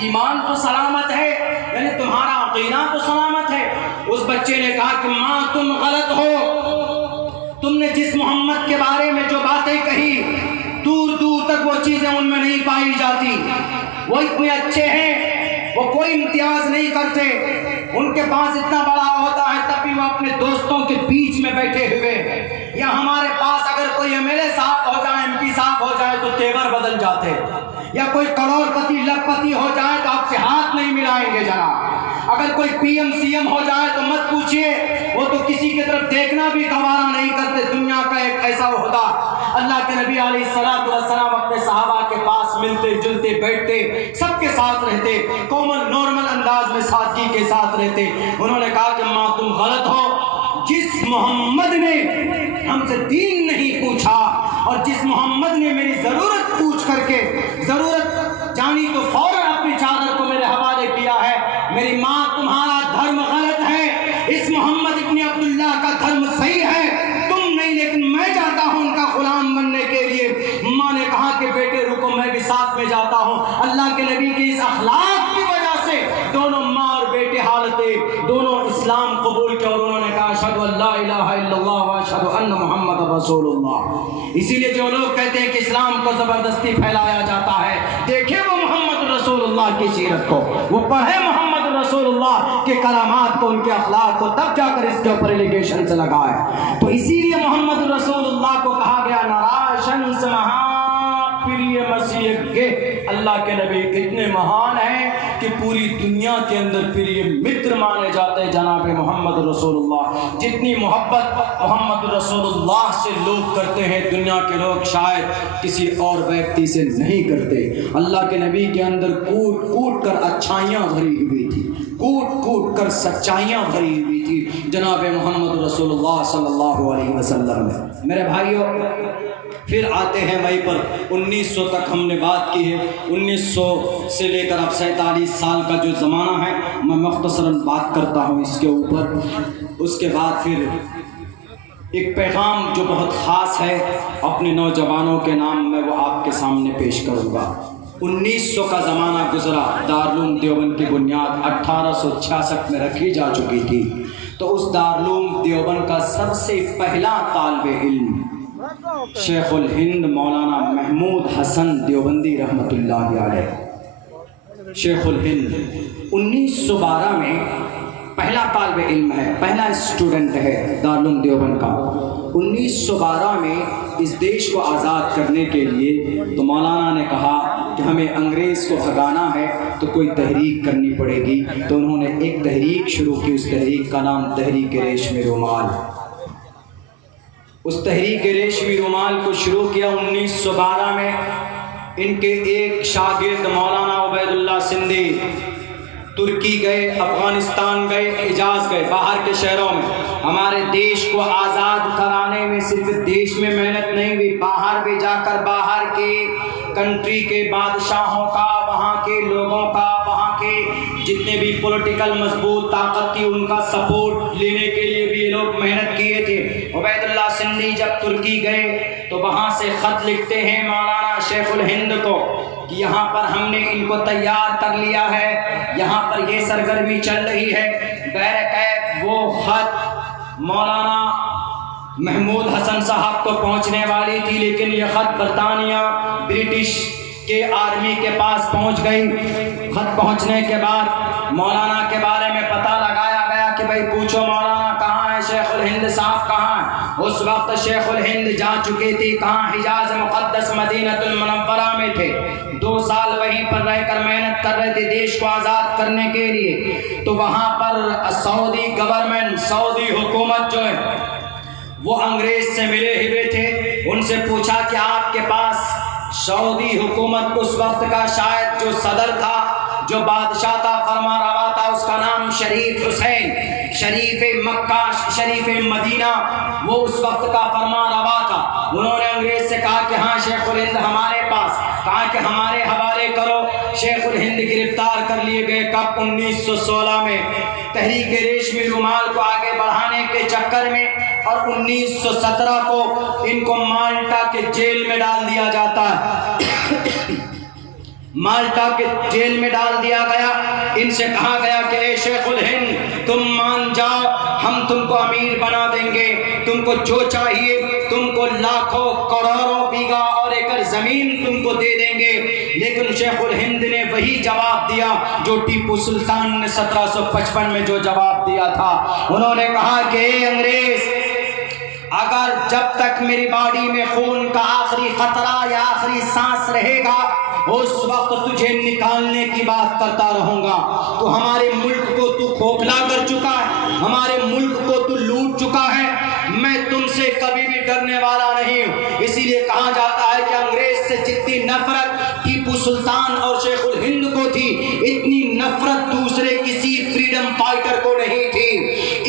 ईमान तो सलामत है, यानी तुम्हारा अकीदा तो सलामत है, उस बच्चे ने कहा कि माँ तुम गलत हो, तुमने जिस मोहम्मद के बारे में जो बातें कही, दूर दूर तक वो चीजें उनमें नहीं पाई जाती। वो इतने अच्छे हैं, वो कोई इम्तियाज नहीं करते, उनके पास इतना बड़ा होता है तब भी वो अपने दोस्तों के बीच में बैठे हुए। या हमारे पास अगर कोई एमएलए साहब हो जाए, एमपी साहब हो जाए तो तेवर बदल जाते, या कोई करोड़पति लखपति हो जाए तो आपसे हाथ नहीं मिलाएंगे जनाब। अगर कोई पीएम सीएम हो जाए तो मत पूछिए, वो तो किसी की तरफ देखना भी गवारा नहीं करते। दुनिया का एक ऐसा होता, अल्लाह के नबी अलैहिस्सलातु वस्सलाम अपने सहाबा के पास मिलते जुलते बैठते, सबके साथ रहते, कॉमन नॉर्मल अंदाज में सादगी के साथ रहते। उन्होंने कहा कि माँ तुम गलत हो, जिस मोहम्मद ने हमसे दीन नहीं पूछा और जिस मोहम्मद ने मेरी ज़रूरत पूछ करके ज़रूरत जानी तो फौरन अपनी चादर को मेरे हवाले किया है। मेरी माँ तुम्हारा धर्म गलत है, इस मोहम्मद इब्न अब्दुल्ला का धर्म सही है, तुम नहीं, लेकिन मैं जाता हूँ उनका गुलाम बनने के लिए। माँ ने कहा कि बेटे रुको, मैं भी साथ में जाता हूँ। अल्लाह के नबी के इस अखलाक की वजह से दोनों माँ और बेटे हालतें दोनों इस्लाम कबूल किया और उन्होंने कहा अशहदु अल्ला इलाहा इल्लल्लाह व अशहदु अन्ना मुहम्मद रसूलुल्लाह। इसीलिए जो लोग कहते हैं कि इस्लाम को जबरदस्ती फैलाया जाता है, देखे वो मोहम्मद रसूलुल्लाह की सीरत को, वो पढ़े मोहम्मद रसूलुल्लाह के करामात को, उनके अखलाक को, तब जाकर इसके ऊपर एलिगेशन से लगा है। तो इसीलिए मोहम्मद रसूलुल्लाह को कहा गया नाराशंस महाप्रिय मसीह के। अल्लाह के नबी कितने महान हैं कि पूरी दुनिया के अंदर प्रिय मित्र माने जाते हैं जनाब मोहम्मद रसूलुल्लाह। जितनी मोहब्बत मोहम्मद रसूलुल्लाह से लोग करते हैं दुनिया के लोग शायद किसी और व्यक्ति से नहीं करते। अल्लाह के नबी के अंदर कूट कूट कर अच्छाइयाँ भरी हुई थी, कूट कूट कर सच्चाइयाँ भरी हुई थी जनाब मोहम्मद रसूलुल्लाह सल्लल्लाहु अलैहि वसल्लम में। मेरे भाइयों, फिर आते हैं वहीं पर 1900 तक हमने बात की है। 1900 से लेकर अब 47 साल का जो ज़माना है, मैं मुख्तसरन बात करता हूँ इसके ऊपर। उसके बाद फिर एक पैगाम जो बहुत ख़ास है अपने नौजवानों के नाम में वो आपके सामने पेश करूँगा। 1900 का ज़माना गुज़रा, दारुल देवबंद की बुनियाद 1866 में रखी जा चुकी थी। तो उस दारुल देवबंद का सबसे पहला तालिब इल्म शेखुल हिंद मौलाना महमूद हसन देवबंदी रहमतुल्लाह अलैह। शेखुल हिंद 1912 में पहला तालिब इल्म है, पहला स्टूडेंट है दारुल देवबंद का। 1912 में इस देश को आज़ाद करने के लिए तो मौलाना ने कहा कि हमें अंग्रेज़ को भगाना है तो कोई तहरीक करनी पड़ेगी। तो उन्होंने एक तहरीक शुरू की, उस तहरीक का नाम तहरीक रेशमी रुमाल। उस तहरीक रेशमी रुमाल को शुरू किया 1912 में। इनके एक शागिर्द मौलाना उबैदुल्लाह सिंधी तुर्की गए, अफ़गानिस्तान गए, हिजाज़ गए, बाहर के शहरों में। हमारे देश को आज़ाद कराने में सिर्फ देश में मेहनत नहीं हुई, बाहर भी जाकर बाहर के कंट्री के बादशाहों का, वहाँ के लोगों का, वहाँ के जितने भी पॉलिटिकल मजबूत ताकत थी उनका सपोर्ट लेने के लिए भी ये लोग मेहनत किए थे। उबैदुल्लाह सिंधी जब तुर्की गए तो वहाँ से ख़त लिखते हैं मौलाना शेखुल हिंद को कि यहाँ पर हमने इनको तैयार कर लिया है, यहाँ पर ये सरगर्मी चल रही है। बहरकैफ वो ख़त मौलाना महमूद हसन साहब को पहुँचने वाली थी, लेकिन ये ख़त बरतानिया ब्रिटिश के आर्मी के पास पहुँच गई। ख़त पहुँचने के बाद मौलाना के बारे में पता लगाया गया कि भाई पूछो मौलाना कहाँ है, शेखुल हिंद साहब कहाँ है। उस वक्त शेखुल हिंद जा चुके थे, कहाँ, हिजाज मुक़द्दस मदीनतुल मुनव्वरा में थे। 2 साल वहीं पर रहकर मेहनत कर रहे थे देश को आज़ाद करने के लिए। तो वहाँ पर सऊदी गवर्नमेंट, सऊदी हुकूमत जो है वो अंग्रेज़ से मिले हुए थे। उनसे पूछा कि आपके पास सऊदी हुकूमत उस वक्त का शायद जो सदर था, जो बादशाह था, फरमा रवा था, उसका नाम शरीफ हुसैन, शरीफ मक्का, शरीफ मदीना, वो उस वक्त का फरमा रवा था। उन्होंने अंग्रेज़ से कहा कि हाँ शेखुल हिंद हमारे पास, कहा कि हमारे हवाले करो। शेखुल हिंद गिरफ्तार कर लिए गए। कब? 1916 में। तहरीक रेशमी रुमाल को आगे बढ़ाने के चक्कर में और 1917 को इनको माल्टा के जेल में डाल दिया जाता है। माल्टा के जेल में डाल दिया गया। इनसे कहा गया कि ए शेखुल हिंद तुम मान जाओ, हम तुमको अमीर बना देंगे, तुमको जो चाहिए, तुमको लाखों करोड़ों बीघा और एकड़ ज़मीन तुमको दे देंगे। लेकिन शेखुल हिंद ने वही जवाब दिया जो टीपू सुल्तान ने 1755 में जो जवाब दिया था। उन्होंने कहा कि अंग्रेज़, अगर जब तक मेरी बॉडी में खून का आखिरी खतरा या आखिरी सांस रहेगा उस वक्त तुझे निकालने की बात करता रहूँगा। तो हमारे मुल्क को तू खोखला कर चुका है, हमारे मुल्क को तू लूट चुका है, मैं तुमसे कभी भी डरने वाला नहीं हूँ। इसीलिए कहा जाता है कि अंग्रेज से जितनी नफरत टीपू सुल्तान और शेखुल हिंद को थी, इतनी नफरत दूसरे किसी फ्रीडम फाइटर को नहीं थी,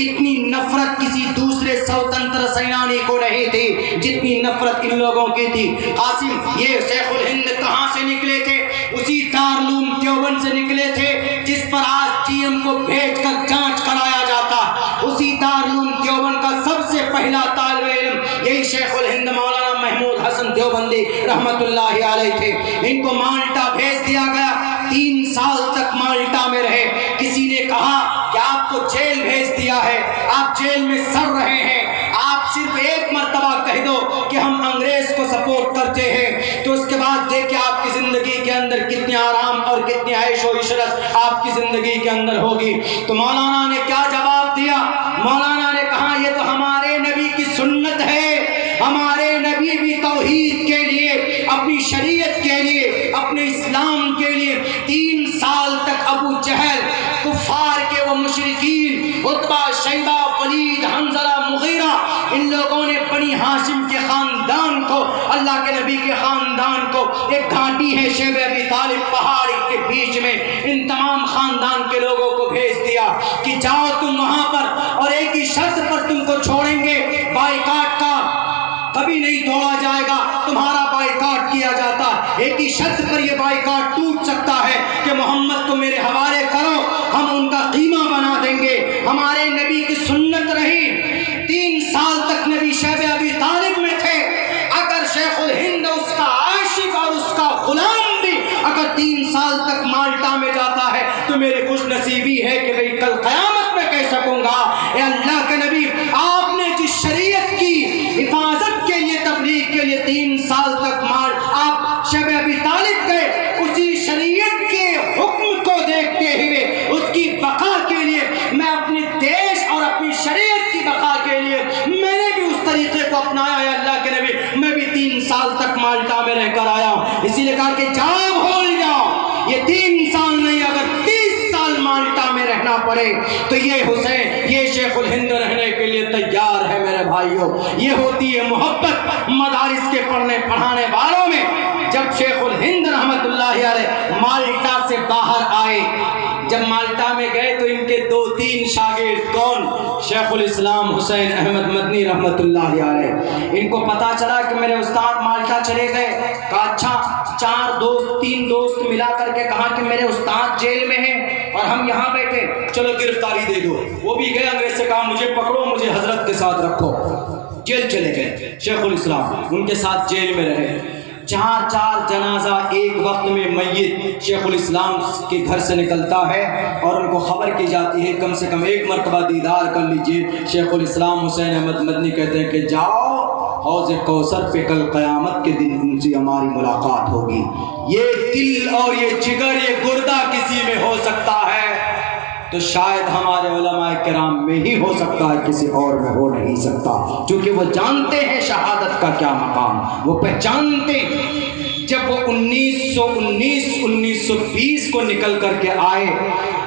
इतनी नफरत किसी दूसरे स्वतंत्र सेनानी को नहीं थी जितनी नफरत इन लोगों की थी। कासिम, ये शेखुल हिंद कहाँ से निकले थे? उसी दारुल देवबंद से निकले थे जिस पर आज जीएम को भेजकर जांच कराया जाता। उसी दारुल देवबंद का सबसे पहला तालिब इल्म यही शेखुल हिंद मौलाना महमूद हसन देवबंदी रहमतुल्लाहि अलैह थे। इनको माल्टा भेज दिया गया। 3 साल तक माल्टा में रहे। किसी ने कहा कि आपको जेल भेज दिया है, आप जेल में सड़ रहे हैं, आप सिर्फ एक मर्तबा कह दो कि हम अंग्रेज को सपोर्ट करते हैं, तो उसके बाद देखिए आपकी जिंदगी के अंदर कितनी आराम और कितनी ऐशो इशरत आपकी जिंदगी के अंदर होगी। तो मौलाना ने क्या जवाब दिया? मौलाना ने कहा ये तो हमारे नबी की सुन्नत है, हमारे नबी भी तौहीद के लिए, अपनी शरीयत के लिए, अपने इस्लाम के लिए 3 साल तक अबू इन तमाम खानदान के लोगों को भेज दिया कि जाओ तुम वहां पर, और एक ही शर्त पर तुमको छोड़ेंगे, बाइकाट का कभी नहीं तोड़ा जाएगा, तुम्हारा बाइकाट किया जाता, एक ही शर्त पर यह बाइकाट टूट सकता है कि मोहम्मद को मेरे हवाले करो, हम उनका कीमा बना देंगे। हमारे नबी की सुन्नत रही, 3 साल तक नबी शैब अबी तालिब में थे। अगर शेखुल हिंद उसका आशिक और उसका गुलाम भी अगर 3 साल तक माल्टा में जाता है तो मेरी खुश नसीबी है कि भाई कल क़यामत में कह सकूंगा, ए अल्लाह के नबी, आपने जिस शरीयत की हिफाजत के लिए, तबलीग के लिए 3 साल तक आप शब अबी तालिब गए, उसी शरीयत के हुक्म को देखते हुए उसकी बका के लिए, मैं अपने देश और अपनी शरीयत की बका के लिए मैंने भी उस तरीके को अपनाया है। अल्लाह के नबी, मैं भी 3 साल तक माल्टा में रहकर आया हूँ, इसीलिए कहा कि जाओ भूल जाओ, ये 3 साल नहीं, अगर 30 साल माल्टा में रहना पड़े तो ये हुसैन, ये शेखुल हिंद रहने के लिए तैयार है। मेरे भाइयों, ये होती है मोहब्बत मदारिस के पढ़ने पढ़ाने वालों में। जब शेखुल हिंद रहमतुल्लाहि अलैह माल्टा से बाहर आए, जब माल्टा में गए तो इनके 2-3 शागिर्द, कौन, शेखुल इस्लाम हुसैन अहमद मदनी रहमतुल्लाहि अलैह, इनको पता चला कि मेरे उस्ताद माल्टा चले गए। कहा अच्छा, 3 दोस्त मिला करके कहा कि मेरे उस्ताद जेल में हैं और हम यहाँ बैठे, चलो गिरफ्तारी दे दो। वो भी गए, अंग्रेज से कहा मुझे पकड़ो, मुझे हजरत के साथ रखो। जेल चले गए शेखुल इस्लाम, उनके साथ जेल में रहे। 4 जनाजा एक वक्त में मय्यत शेखुल इस्लाम के घर से निकलता है और उनको खबर की जाती है कम से कम एक मरतबा दीदार कर लीजिए। शेखुल इस्लाम हुसैन अहमद मदनी कहते हैं कि जाओ हौज़ कौसर पे कल क़यामत के दिन उनसे हमारी मुलाकात होगी। ये दिल और ये जिगर, ये गुर्दा किसी में हो सकता है तो शायद हमारे उलमाए किराम में ही हो सकता है, किसी और में हो नहीं सकता, क्योंकि वो जानते हैं शहादत का क्या मकाम, वो पहचानते। जब वो 1920 को निकल करके आए,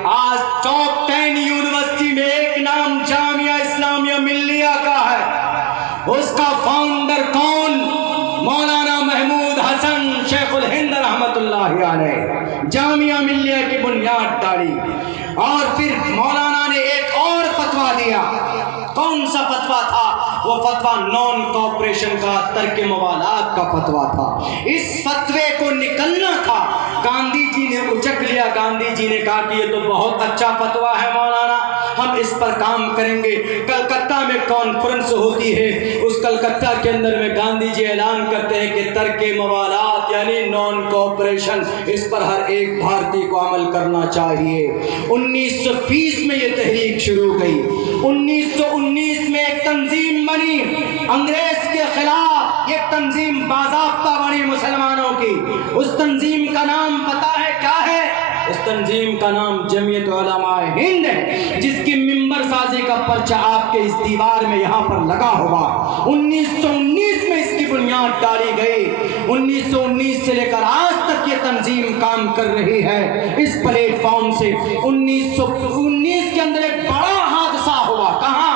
आज टॉप 10 यूनिवर्सिटी में एक नाम जामिया इस्लामिया मिल्लिया का है। उसका फाउंडर कौन? मौलाना महमूद हसन शेखुल हिंद रहमतुल्लाहि अलैह, जामिया मिल्लिया की बुनियाद डाली। और फिर मौलाना ने एक और फतवा दिया। कौन सा फतवा था? वो फतवा नॉन कॉपरेशन का, तर्क मवालात का फतवा था। इस फतवे को निकलना था, गांधी जी ने उचक लिया। गांधी जी ने कहा कि ये तो बहुत अच्छा फतवा है मौलाना, हम इस पर काम करेंगे। कलकत्ता में कॉन्फ्रेंस होती है, उस कलकत्ता के अंदर में गांधी जी ऐलान करते हैं कि तर्क मवालात यानी नॉन कॉपरेशन, इस पर हर एक भारतीय को अमल करना चाहिए। 1920 में ये तहरीक शुरू गई। 1919 में एक तंजीम बनी अंग्रेज के खिलाफ, ये तंजीम बाज़ाब्ता बनी मुसलमानों की। उस तंजीम का नाम पता है क्या है? उस तंजीम का नाम जमीयत उलमाए हिंद है, जिसकी मिंबर साजी का पर्चा आपके इस दीवार में यहाँ पर लगा हुआ। 1919 में इसकी बुनियाद डाली गई। 1919 से लेकर आज तक ये तंजीम काम कर रही है इस प्लेटफॉर्म से। 1919 के अंदर एक बड़ा हादसा हुआ। कहाँ?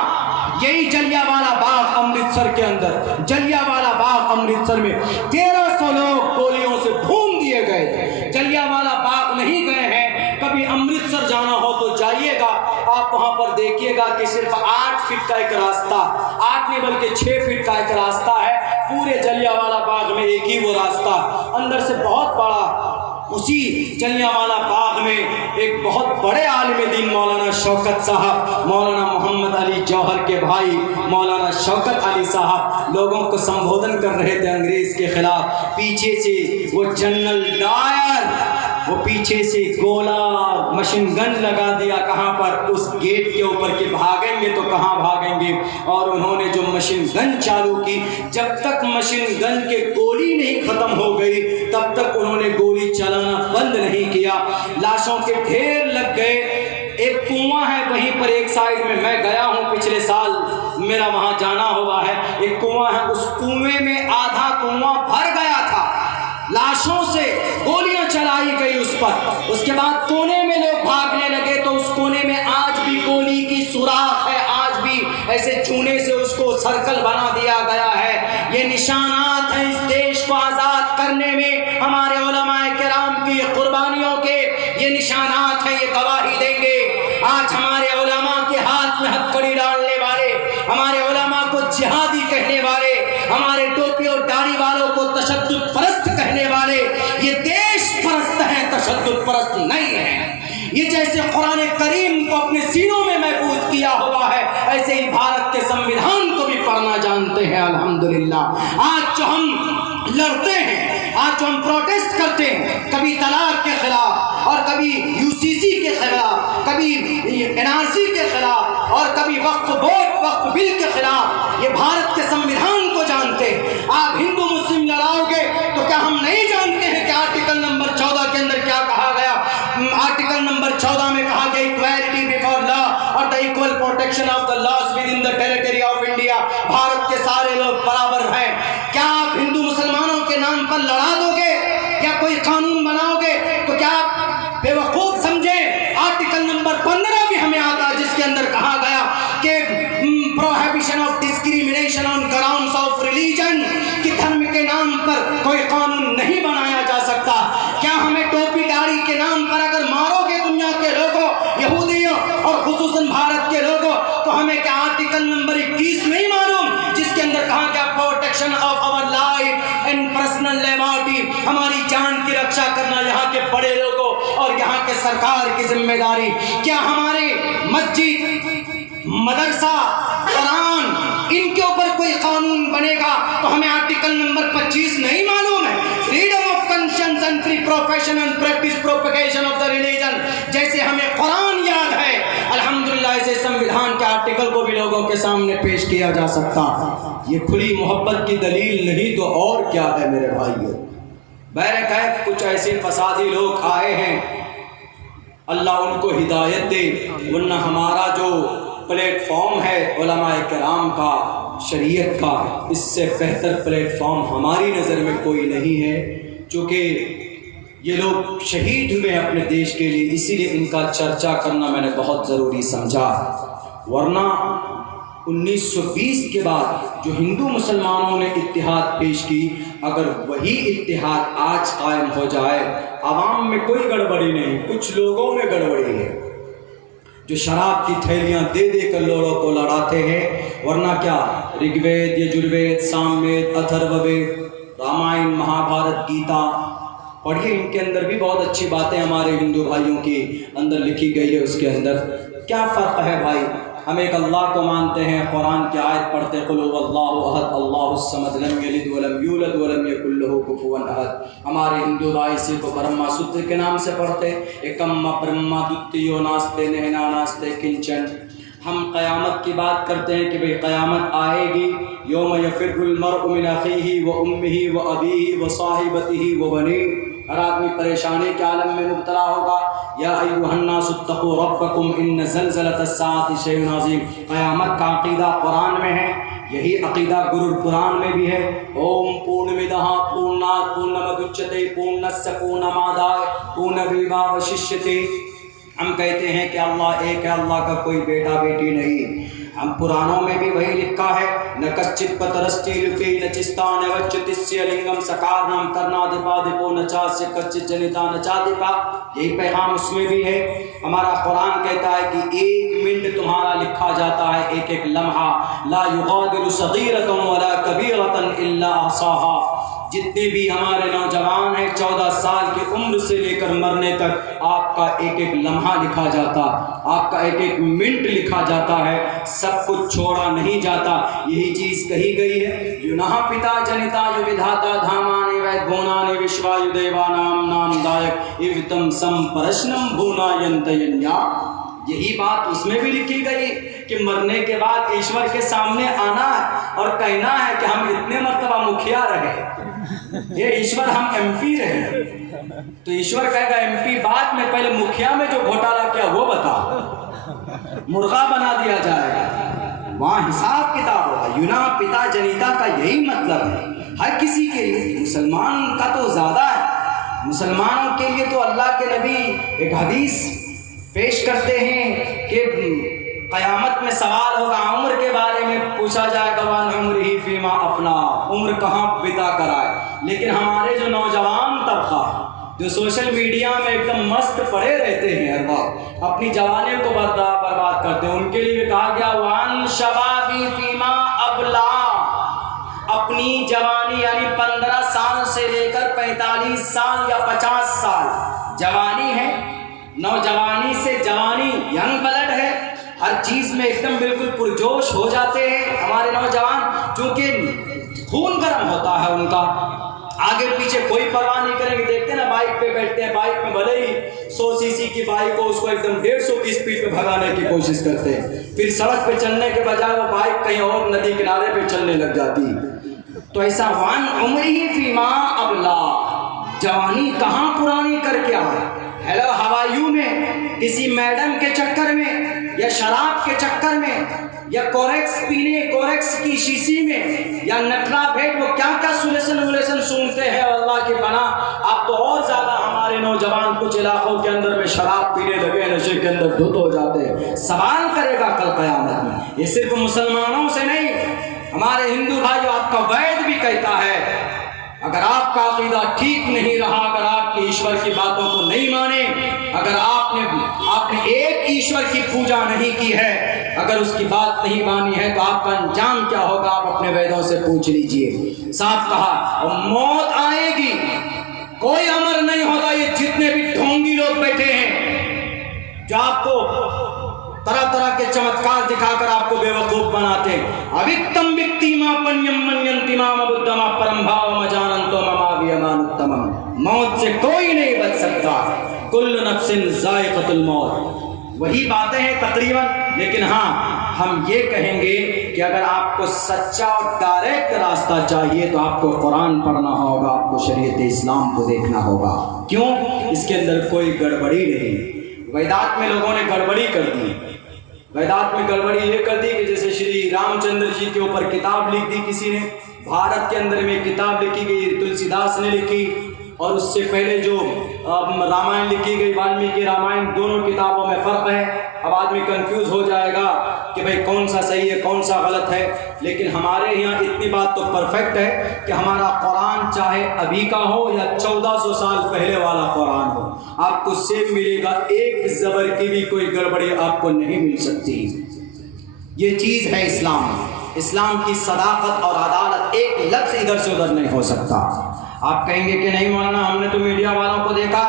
यही जलियांवाला बाग अमृतसर के अंदर। जलियांवाला बाग अमृतसर में 1300 लोग गोलियों से भून दिए गए। जलियांवाला बाग नहीं गए हैं, कभी अमृतसर जाना हो तो जाइएगा, आप वहां पर देखिएगा कि सिर्फ 8 फीट का एक रास्ता, 8 नहीं बल्कि 6 फीट का एक रास्ता है। पूरे जलियांवाला बाग में एक ही वो रास्ता, अंदर से बहुत बड़ा। उसी जलियांवाला बाग में एक बहुत बड़े आलिम दीन मौलाना शौकत साहब, मौलाना मोहम्मद अली जौहर के भाई मौलाना शौकत अली साहब लोगों को संबोधन कर रहे थे अंग्रेज के खिलाफ। पीछे से वो जनरल डायर, वो पीछे से गोला मशीन गन लगा दिया। कहाँ पर? उस गेट के ऊपर के भागेंगे तो कहाँ भागेंगे। और उन्होंने जो मशीन गन चालू की, जब तक मशीन गन के गोली नहीं खत्म हो गई तब तक उन्होंने गोली चलाना बंद नहीं किया। लाशों के ढेर लग गए। एक कुआं है वहीं पर एक साइड में, मैं गया हूँ पिछले साल, मेरा वहाँ जाना हुआ है। एक कुआं है, उस कुएं में आधा कुआं भर गया था, लाशों से गोलियां चलाई गई उस पर। उसके बाद कोने में लोग भागने लगे तो उस कोने में आज भी गोली की सुराख है, आज भी ऐसे चूने से उसको सर्कल बना दिया गया है। ये निशानात हैं इस देश को आज़ाद करने में हमारे उलमाए किराम की कुर्बानियों के, ये निशानात ये जैसे कुरान करीम को अपने सीनों में महफूज किया हुआ है, ऐसे ही भारत के संविधान को भी पढ़ना जानते हैं। अल्हम्दुलिल्लाह आज जो हम लड़ते हैं, आज जो हम प्रोटेस्ट करते हैं, कभी तलाक के खिलाफ और कभी यूसीसी के खिलाफ, कभी एनआरसी के खिलाफ और कभी वक्फ बोर्ड वक्फ बिल के खिलाफ, ये भारत के संविधान को जानते हैं। आप हिंदू मुस्लिम लड़ाओगे तो क्या हम नहीं जानते हैं कि आर्टिकल नंबर 14 के अंदर क्या कहा गया? आर्टिकल नंबर 14 में कहा गया इक्वालिटी बिफोर लॉ और the equal protection of the laws within the territory of India. भारत के सारे लोग बराबर हैं। क्या आप हिंदू मुसलमानों के नाम पर लड़ा दोगे? क्या कोई कानून बनाओगे? तो क्या आप बेवकूफ समझे? आर्टिकल नंबर 15 भी हमें आता है जिसके अंदर कहा गया कि prohibition of discrimination on grounds of religion, कि धर्म के नाम पर कोई कानून नहीं बनाया जा सकता। क्या हमें टोपी दाढ़ी के नाम पर अगर मारोगे दुनिया के लोगों, यहूदियों और खुसूसन भारत के लोगों, तो हमें क्या आर्टिकल नंबर 21 नहीं मालूम जिसके अंदर कहा गया protection of our life and personal liberty, हमारी जान की रक्षा करना यहाँ के बड़े लोगों और यहाँ के सरकार की जिम्मेदारी। क्या हमारे मस्जिद, मदरसा, कुरान, इनके ऊपर कोई कानून बनेगा तो हमें आर्टिकल नंबर 25 नहीं मालूम है? Freedom of conscience and free profession and practice propagation of the religion, जैसे हमें कुरान याद है, अल्हम्दुलिल्लाह ऐसे संविधान के आर्टिकल को भी लोगों के सामने पेश किया जा सकता। ये खुली मोहब्बत की दलील नहीं तो और क्या है मेरे भाइयों? बहरकैफ कुछ ऐसे फसादी लोग आए हैं, अल्लाह उनको हिदायत दे, वरना हमारा जो प्लेटफॉर्म है उलमाए किराम का, शरीयत का, इससे बेहतर प्लेटफॉर्म हमारी नज़र में कोई नहीं है। चूँकि ये लोग शहीद हुए अपने देश के लिए, इसीलिए इनका चर्चा करना मैंने बहुत ज़रूरी समझा। वरना 1920 के बाद जो हिंदू मुसलमानों ने इत्तिहाद पेश की, अगर वही इत्तिहाद आज कायम हो जाए, आवाम में कोई गड़बड़ी नहीं, कुछ लोगों में गड़बड़ी है जो शराब की थैलियाँ दे दे कर लोगों को लड़ाते हैं। वरना क्या ऋग्वेद, यजुर्वेद, सामवेद, अथर्ववेद, रामायण, महाभारत, गीता पढ़िए, इनके अंदर भी बहुत अच्छी बातें हमारे हिंदू भाइयों के अंदर लिखी गई है। उसके अंदर क्या फ़र्क है भाई? हम एक अल्लाह को मानते हैं, कुरान की आयत पढ़ते कुल हुवल्लाहु अहद अल्लाहुस समद लम यलिद वलम यूलद वलम यकुल लहू कुफुवन अहद। हमारे हिंदू भाई इसी को ब्रह्मा सूत्र के नाम से पढ़ते, एकम्मा ब्रह्मा द्वितीयो नास्ते नहना नास्ते किंचन। हम क़यामत की बात करते हैं कि भाई क़यामत आएगी, यौम यफ़िर्रुल मर्उ मिन अख़ीही व उम्मिही व अबीही व साहिबतिही व बनीह। हर आदमी परेशानी के आलम में मुब्तला होगा। या अय्युहन्नासुत्तक़ू रब्बकुम इन्न ज़लज़लतस्साअति शैउन अज़ीम। क़यामत का अक़ीदा कुरान में है, यही अक़ीदा गुरुर पुराण में भी है। ओम पूर्णमिदः पूर्णात् पूर्णमुदच्यते पूर्णस्य पूर्णमादाय पूर्णमेवावशिष्यते। हम कहते हैं कि अल्लाह एक है, अल्लाह का कोई बेटा बेटी नहीं। हम पुराणों में भी वही लिखा है, न कच्चित पतरस्ती लुके न चिस्तान वच्चितिस्य लिंगम सकारनम कर्णाधिपाधिपो न चास्य कच्चित जनिता न चादिपा। यही पैगाम उसमें भी है। हमारा कुरान कहता है कि 1 मिनट तुम्हारा लिखा जाता है, एक एक लम्हा। ला युगादिरु सगीरतन वला कबीरतन इल्ला अहसाहा। जितने भी हमारे नौजवान हैं 14 साल की उम्र से लेकर मरने तक, आपका एक एक लम्हा लिखा जाता, आपका एक एक मिनट लिखा जाता है, सब कुछ छोड़ा नहीं जाता। यही चीज़ कही गई है, युनः पिता जनिता यु विधाता धामानि वैद्भुवनानि विश्वायुदेवानां नामदायक इवतम संप्रश्नम भूनायन्तयन्या। यही बात उसमें भी लिखी गई कि मरने के बाद ईश्वर के सामने आना है और कहना है कि हम इतने मर्तबा मुखिया रहे, ये ईश्वर हम एमपी रहे। तो ईश्वर कहेगा एमपी बाद में, पहले मुखिया में जो घोटाला किया वो बता, मुर्गा बना दिया जाएगा, वहाँ हिसाब किताब होगा। युना पिता जनिता का यही मतलब है हर किसी के लिए। मुसलमान का तो ज़्यादा है, मुसलमानों के लिए तो अल्लाह के नबी एक हदीस पेश करते हैं कि क़यामत में सवाल होगा, उम्र के बारे में पूछा जाएगा, वान उम्रिही फीमा अपना, उम्र कहाँ बिता कराए। लेकिन हमारे जो नौजवान तबका जो सोशल मीडिया में एकदम मस्त पड़े रहते हैं, हर वक्त अपनी जवानी को बर्बाद करते हैं, उनके लिए कहा गया वान शबाबी फीमा अबला। अपनी जवानी यानी 15 साल से लेकर 45 साल या 50 साल जवानी है, नौजवानी से जवानी, यंग ब्लड है, हर चीज में एकदम बिल्कुल पुरजोश हो जाते हैं हमारे नौजवान, क्योंकि खून गर्म होता है उनका, आगे पीछे कोई परवाह नहीं करेंगे। देखते हैं ना, बाइक पे बैठते हैं, बाइक में भले ही 100 सीसी की बाइक को उसको एकदम 150 की स्पीड पे भगाने की कोशिश करते हैं, फिर सड़क पे चलने के बजाय वो बाइक कहीं और नदी किनारे पे चलने लग जाती है। तो ऐसा वान उम्र ही फीमा अबला, जवानी कहाँ पुरानी करके आए। हेलो हवायू में किसी मैडम के चक्कर में, या शराब के चक्कर में, या कोरेक्स पीने, कोरेक्स की शीशी में, या नटरा भेंट, वो क्या क्या सुलेसन सुनते हैं अल्लाह की पनाह। आप तो और ज्यादा हमारे नौजवान कुछ इलाकों के अंदर में शराब पीने लगे, नशे के अंदर धुत हो जाते हैं। सवाल करेगा कल क़यामत में। ये सिर्फ मुसलमानों से नहीं, हमारे हिंदू भाइयों, आपका वैद भी कहता है, अगर आपका अकीदा ठीक नहीं रहा, अगर आपकी ईश्वर की बातों को नहीं माने, अगर आपने एक ईश्वर की पूजा नहीं की है, अगर उसकी बात नहीं मानी है, तो आपका अंजाम क्या होगा आप अपने वेदों से पूछ लीजिए। साफ कहा, और मौत आएगी, कोई अमर नहीं होता। ये जितने भी ढोंगी लोग बैठे हैं जो आपको तरह तरह के चमत्कार दिखाकर आपको बेवकूफ बनाते हैं, अविक्तम विक्तिमा पन्यम मन्यन्तिमा बुद्धमा परम भाव मजानंतो ममावियमानुत्तमम, मौत से कोई नहीं बच सकता। कुल्लु नफ्सिन ज़ाइक़तुल मौत, वही बातें हैं तकरीबन। लेकिन हाँ, हम ये कहेंगे कि अगर आपको सच्चा और डायरेक्ट रास्ता चाहिए तो आपको कुरान पढ़ना होगा, आपको शरीयत इस्लाम को देखना होगा। क्यों? इसके अंदर कोई गड़बड़ी नहीं। वेदांत में लोगों ने गड़बड़ी कर दी। वेदांत में गड़बड़ी ये कर दी कि जैसे श्री रामचंद्र जी के ऊपर किताब लिख दी किसी ने, भारत के अंदर में किताब लिखी गई, तुलसीदास ने लिखी, और उससे पहले जो रामायण लिखी गई, वाल्मीकि रामायण, दोनों किताबों में फ़र्क है। अब आदमी कंफ्यूज हो जाएगा कि भाई कौन सा सही है कौन सा गलत है। लेकिन हमारे यहाँ इतनी बात तो परफेक्ट है कि हमारा कुरान चाहे अभी का हो या 1400 साल पहले वाला कुरान हो, आपको सेम मिलेगा। एक ज़बर की भी कोई गड़बड़ी आपको नहीं मिल सकती। ये चीज़ है इस्लाम। इस्लाम की सदाकत और अदालत, एक लफ्ज़ इधर से उधर नहीं हो सकता। आप कहेंगे कि नहीं मौलाना, हमने तो मीडिया वालों को देखा,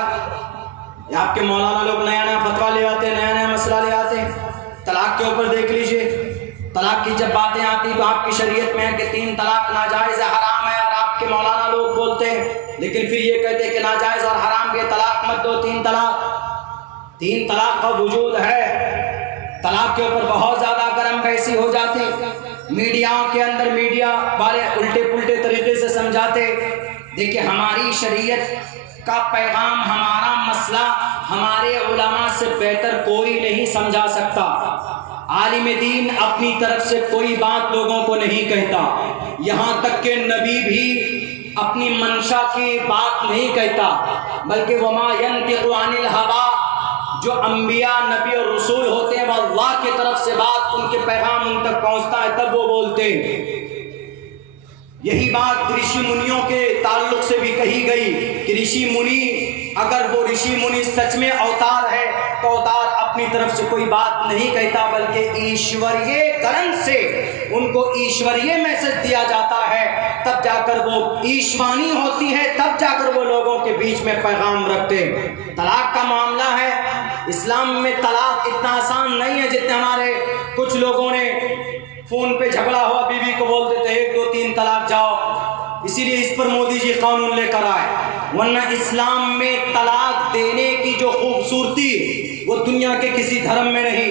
आपके मौलाना लोग नया नया फतवा ले आते हैं, नया नया मसला ले आते हैं। तलाक के ऊपर देख लीजिए, तलाक की जब बातें आती तो आपकी शरीयत में है कि 3 तलाक नाजायज़ है, हराम है, और आपके मौलाना लोग बोलते हैं, लेकिन फिर ये कहते हैं कि नाजायज़ और हराम के तलाक मत दो, 3 तलाक का वजूद है। तलाक के ऊपर बहुत ज़्यादा गर्म बहसी हो जाती, मीडिया के अंदर मीडिया वाले उल्टे पुल्टे तरीके से समझाते। देखिए, हमारी शरीयत का पैगाम, हमारा मसला हमारे उलमा से बेहतर कोई नहीं समझा सकता। आलिम दीन अपनी तरफ से कोई बात लोगों को नहीं कहता, यहाँ तक कि नबी भी अपनी मंशा की बात नहीं कहता, बल्कि वमा यंतिक़ु अनिल हवा, जो अंबिया नबी और रसूल होते हैं, वह अल्लाह की तरफ से बात, उनके पैगाम उन तक पहुँचता है तब वो बोलते हैं। यही बात ऋषि मुनियों के ताल्लुक से भी कही गई कि ऋषि मुनि, अगर वो ऋषि मुनि सच में अवतार है तो अवतार अपनी तरफ से कोई बात नहीं कहता, बल्कि ईश्वरीय करण से उनको ईश्वरीय मैसेज दिया जाता है, तब जाकर वो ईश्वानी होती है, तब जाकर वो लोगों के बीच में पैगाम रखते हैं। तलाक का मामला है, इस्लाम में तलाक इतना आसान नहीं है जितने हमारे कुछ लोगों ने फोन पे झगड़ा हुआ बीवी को बोल देते 1 2 3 तलाक जाओ। इसीलिए इस पर मोदी जी कानून लेकर आए, वरना इस्लाम में तलाक देने की जो खूबसूरती वो दुनिया के किसी धर्म में नहीं।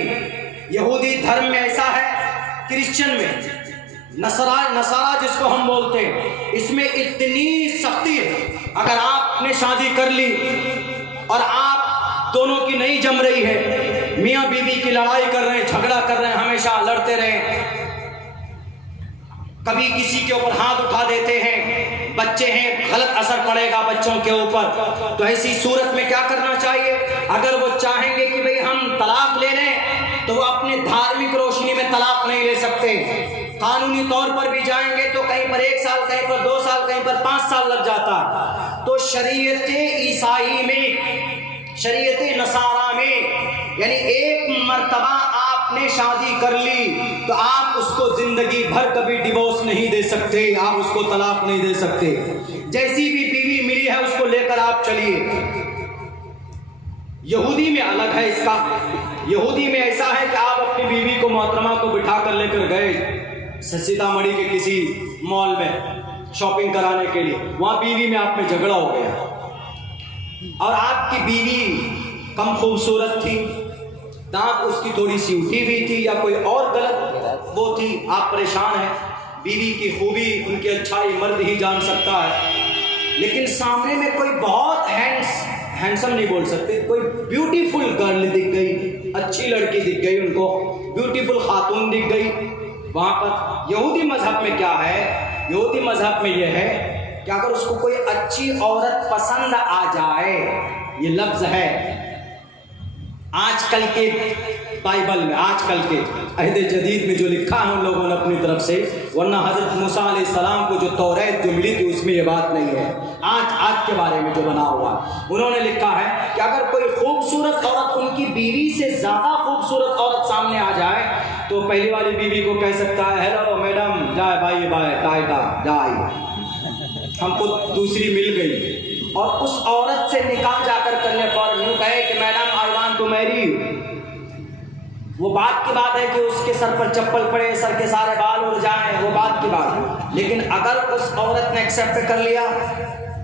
यहूदी धर्म में ऐसा है, क्रिश्चियन में, नसारा जिसको हम बोलते हैं, इसमें इतनी सख्ती है। अगर आपने शादी कर ली और आप दोनों की नहीं जम रही है, मियाँ बीवी की लड़ाई कर रहे हैं, झगड़ा कर रहे हैं, हमेशा लड़ते रहे, कभी किसी के ऊपर हाथ उठा देते हैं, बच्चे हैं, गलत असर पड़ेगा बच्चों के ऊपर। तो ऐसी सूरत में क्या करना चाहिए? अगर वो चाहेंगे कि भाई हम तलाक ले लें, तो वो अपने धार्मिक रोशनी में तलाक नहीं ले सकते। कानूनी तौर पर भी जाएंगे तो कहीं पर 1 साल, कहीं पर 2 साल, कहीं पर 5 साल लग जाता। तो शरीयत ईसाई में, शरीयत नसारा में, यानी एक मर्तबा आपने शादी कर ली तो आप उसको जिंदगी भर कभी डिवोर्स नहीं दे सकते, आप उसको तलाक नहीं दे सकते। जैसी भी बीवी मिली है उसको लेकर आप चलिए। यहूदी में अलग है इसका। यहूदी में ऐसा है कि आप अपनी बीवी को मोहतरमा को बिठा कर लेकर गए सीतामढ़ी के किसी मॉल में शॉपिंग कराने के लिए, वहाँ बीवी में आप में झगड़ा हो गया और आपकी बीवी कम खूबसूरत थी, दांत उसकी थोड़ी सी उठी हुई थी या कोई और गलत वो थी, आप परेशान हैं। बीवी की खूबी उनकी अच्छाई मर्द ही जान सकता है, लेकिन सामने में कोई बहुत हैंडसम नहीं बोल सकते, कोई ब्यूटीफुल गर्ल दिख गई, अच्छी लड़की दिख गई, उनको ब्यूटीफुल खातून दिख गई। वहाँ पर यहूदी मजहब में क्या है, यहूदी मजहब में यह है कि अगर उसको कोई अच्छी औरत पसंद आ जाए, ये लफ्ज़ है आजकल के बाइबल में, आजकल के अहद जदीद में जो लिखा है उन लोगों ने अपनी तरफ से, वरना हज़रत मूसा अलैहिस्सलाम को जो तौरात जो मिली थी उसमें ये बात नहीं है। आज के बारे में जो बना हुआ उन्होंने लिखा है कि अगर कोई खूबसूरत औरत उनकी बीवी से ज़्यादा खूबसूरत औरत सामने आ जाए तो पहली वाली बीवी को कह सकता है, हेलो मैडम, जाए बाय बाय टाटा जाए, हमको दूसरी मिल गई। और उस औरत से निकाह जाकर करने पर यूँ कहे कि madam I want to marry, वो बात की बात है कि उसके सर पर चप्पल पड़े, सर के सारे बाल उड़ जाएं, वो बात की बात। लेकिन अगर उस औरत ने एक्सेप्ट कर लिया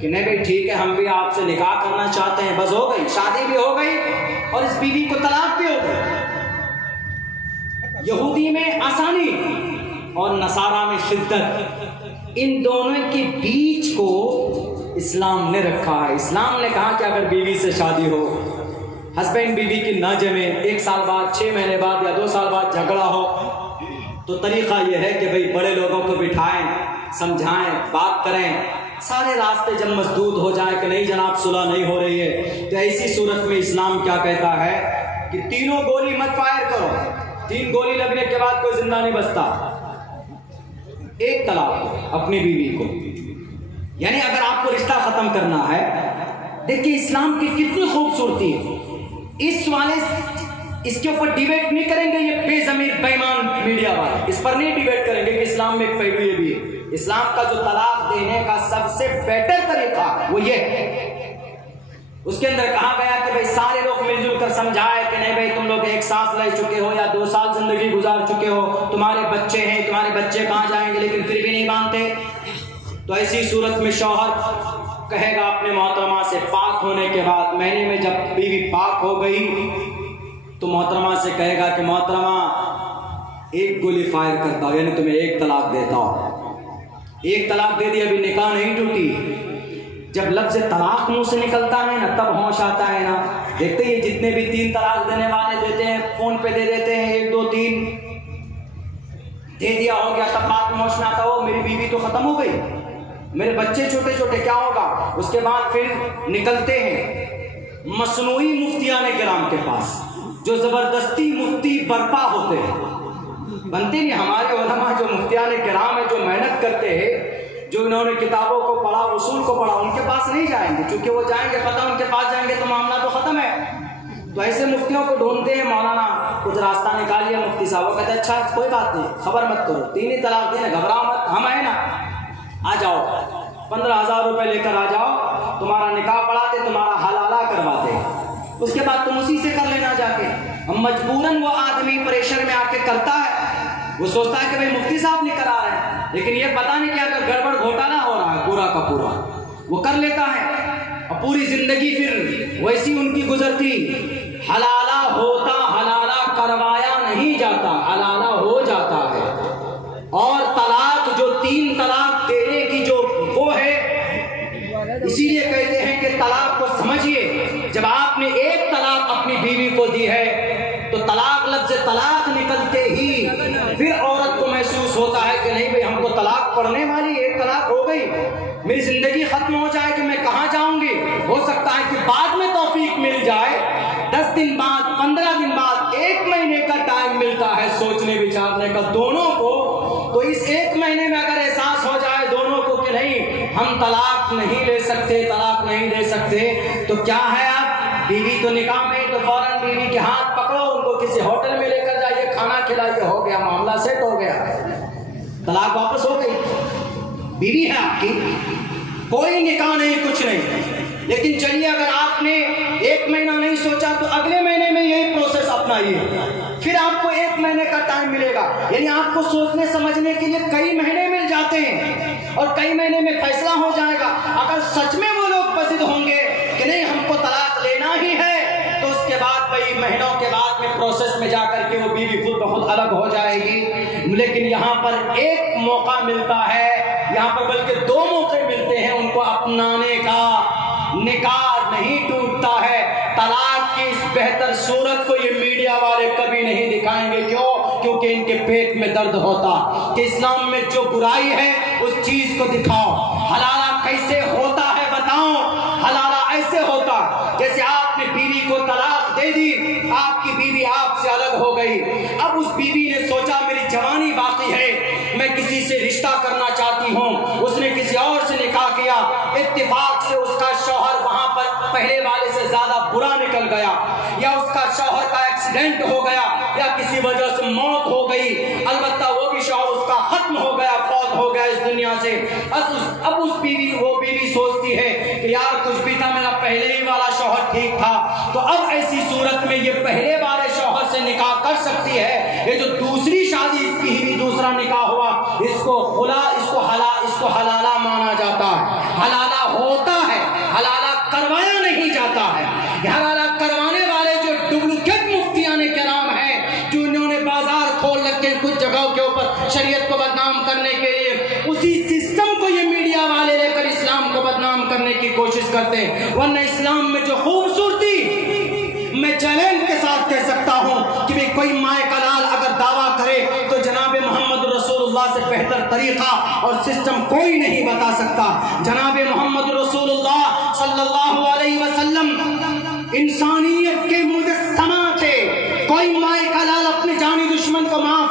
कि नहीं भाई ठीक है, हम भी आपसे निकाह करना चाहते हैं, बस हो गई, शादी भी हो गई और इस बीवी को तलाक भी हो गई। यहूदी में आसानी और नसारा में शिद्दत, इन दोनों के बीच को इस्लाम ने रखा है। इस्लाम ने कहा कि अगर बीवी से शादी हो, हस्बैंड बीवी की ना जमे, 1 साल बाद, 6 महीने बाद या 2 साल बाद झगड़ा हो, तो तरीक़ा यह है कि भाई बड़े लोगों को बिठाएं, समझाएं, बात करें, सारे रास्ते जब मजदूद हो जाए कि नहीं जनाब सुलह नहीं हो रही है, तो ऐसी सूरत में इस्लाम क्या कहता है कि तीनों गोली मत फायर करो, 3 गोली लगने के बाद कोई जिंदा नहीं बचता, 1 तलाक अपनी बीवी को। यानी अगर आपको रिश्ता ख़त्म करना है, देखिए इस्लाम की कितनी खूबसूरती है। इस वाले इसके ऊपर डिबेट नहीं करेंगे ये बेज़मीर बेईमान मीडिया वाले, इस पर नहीं डिबेट करेंगे कि इस्लाम में एक पहलू ये भी है। इस्लाम का जो तलाक देने का सबसे बेटर तरीका वो ये है, उसके अंदर कहा गया कि भाई सारे लोग मिलजुल कर समझाए कि नहीं भाई तुम लोग एक सांस ले चुके हो या 2 साल जिंदगी गुजार चुके हो, तुम्हारे बच्चे हैं, तुम्हारे बच्चे कहाँ जाएंगे, लेकिन फिर भी नहीं मानते, तो ऐसी सूरत में शौहर कहेगा अपने मोहतरमा से पाक होने के बाद, महीने में जब बीवी पाक हो गई तो मोहतरमा से कहेगा कि मोहतरमा 1 गोली फायर करता हूँ, यानी तुम्हें 1 तलाक देता हूँ। 1 तलाक दे दी, अभी निकाह नहीं टूटी। जब लफ्ज़ तलाक मुंह से निकलता है ना, तब होश आता है ना। देखते ही जितने भी 3 तलाक देने वाले देते हैं, फ़ोन पे दे देते हैं 1 2 3 दे दिया, हो गया, तब बात में होश में आता हो मेरी बीवी तो ख़त्म हो गई, मेरे बच्चे छोटे छोटे, क्या होगा। उसके बाद फिर निकलते हैं मसनूई मुफ्तियाने किराम के पास, जो ज़बरदस्ती मुफ्ती बर्पा होते हैं, बनते नहीं। हमारे उलमा जो मुफ्तियाने किराम है, जो मेहनत करते हैं, जो इन्होंने किताबों को पढ़ा, उसूल को पढ़ा, उनके पास नहीं जाएंगे, क्योंकि वो जाएंगे पता उनके पास जाएंगे तो मामला तो ख़त्म है। तो ऐसे मुफ्तियों को ढूंढते हैं, मौलाना कुछ रास्ता निकालिए मुफ्ती साहब, वो कहते हैं अच्छा कोई बात नहीं, खबर मत करो, 3 ही तलाक देना, घबराओ मत, हम है ना, आ जाओ, 15,000 रुपये लेकर आ जाओ, तुम्हारा निकाह पढ़ाते, तुम्हारा हलाला करवाते, उसके बाद तुम उसी से कर लेना जाके। हम मजबूरन वो आदमी प्रेशर में आके करता है, वो सोचता है कि भाई मुफ्ती साहब नहीं करा रहे हैं, लेकिन ये पता नहीं क्या अगर गड़बड़ घोटाला हो रहा है पूरा का पूरा, वो कर लेता है और पूरी जिंदगी फिर वैसी उनकी गुजरती। हलाला होता, हलाला करवाया नहीं जाता, हलाला हो जाता है। और तलाक जो 3 तलाक देने की जो वो है, इसीलिए कहते हैं कि तलाक को समझिए। जब आपने 1 तलाक अपनी बीवी को दी है तो तलाक लफ्ज़ तलाक निकलते ही फिर औरत को महसूस होता है कि नहीं भाई हमको तलाक पड़ने वाली, 1 तलाक हो गई, मेरी जिंदगी खत्म हो जाए कि मैं कहाँ जाऊंगी। हो सकता है कि बाद में तौफीक मिल जाए, 10 दिन बाद, 15 दिन बाद, 1 महीने का टाइम मिलता है सोचने विचारने का दोनों को। तो इस 1 महीने में अगर एहसास हो जाए दोनों को कि नहीं हम तलाक नहीं ले सकते, तलाक नहीं दे सकते, तो क्या है, आप बीवी तो निकाह में, तो फौरन बीवी के हाथ पकड़ो, उनको किसी होटल में लेकर जाइए, खाना खिलाइए, हो गया, मामला सेट हो गया, तलाक वापस हो गई, बीवी है आपकी, कोई निकाह नहीं, कुछ नहीं। लेकिन चलिए अगर आपने 1 महीना नहीं सोचा अपनाइए, फिर आपको 1 महीने का टाइम मिलेगा। यानी आपको सोचने समझने के लिए कई महीने मिल जाते हैं और कई महीने में फैसला हो जाएगा। अगर सच में वो लोग पसंद होंगे कि नहीं हमको तलाक लेना ही है, तो उसके बाद भाई महीनों के बाद में प्रोसेस में जाकर के वो बीवी खुद बहुत अलग हो जाएगी। लेकिन यहाँ पर एक मौका मिलता है, यहाँ पर बल्कि 2 मौके मिलते हैं उनको अपनाने का। निकाह नहीं टूटता है। तलाक की इस बेहतर सूरत को ये मीडिया वाले कभी नहीं दिखाएंगे। क्यों? क्योंकि इनके पेट में दर्द होता कि इस्लाम में जो बुराई है उस चीज को दिखाओ। हलाला कैसे होता है बताओ। हलाला ऐसे होता जैसे आपने बीवी को तलाक दे दी, आपकी बीवी आपसे अलग हो गई। अब उस बीवी ने सोचा मेरी जवानी बाकी है, मैं किसी से रिश्ता करना चाहती हूँ। उसने किसी और से निकाह किया, इत्तेफाक से उसका शौहर वहां पर पहले वाले से ज्यादा बुरा निकल गया, या उसका शौहर का एक्सीडेंट हो गया, या किसी वजह से मौत हो गई। अलबत्ता वो भी शौहर उसका खत्म हो गया, फौत हो गया इस दुनिया से। अब उस वो बीवी सोचती है कि यार कुछ भी था, मेरा पहले ही वाला शौहर ठीक था। तो अब ऐसी सूरत में ये पहले वाले शौहर से निकाह कर सकती है। ये जो दूसरी शादी इसकी ही दूसरा निकाह हुआ, इसको हलाला माना जाता है। हलाला होता है, हलाला करवाया नहीं जाता है। हलाला करवाने वाले जो डुप्लीकेट मुफ्तियाने किराम हैं, जो इन्होंने बाजार खोल रखे कुछ जगहों के ऊपर शरीयत को बदनाम करने के लिए, उसी सिस्टम को ये मीडिया वाले लेकर इस्लाम को बदनाम करने की कोशिश करते हैं। वरना इस्लाम में जो खूबसूरती, मैं चैलेंज के साथ कह सकता हूं कि भाई कोई माए का लाल अगर दावा करे तो जनाबे मोहम्मद रसूलुल्लाह से बेहतर तरीका और सिस्टम कोई नहीं बता सकता। जनाबे मोहम्मद रसूलुल्लाह सल्लल्लाहु अलैहि वसल्लम इंसानियत के मुजस्समा थे। कोई माए का लाल अपने जानी दुश्मन को माफ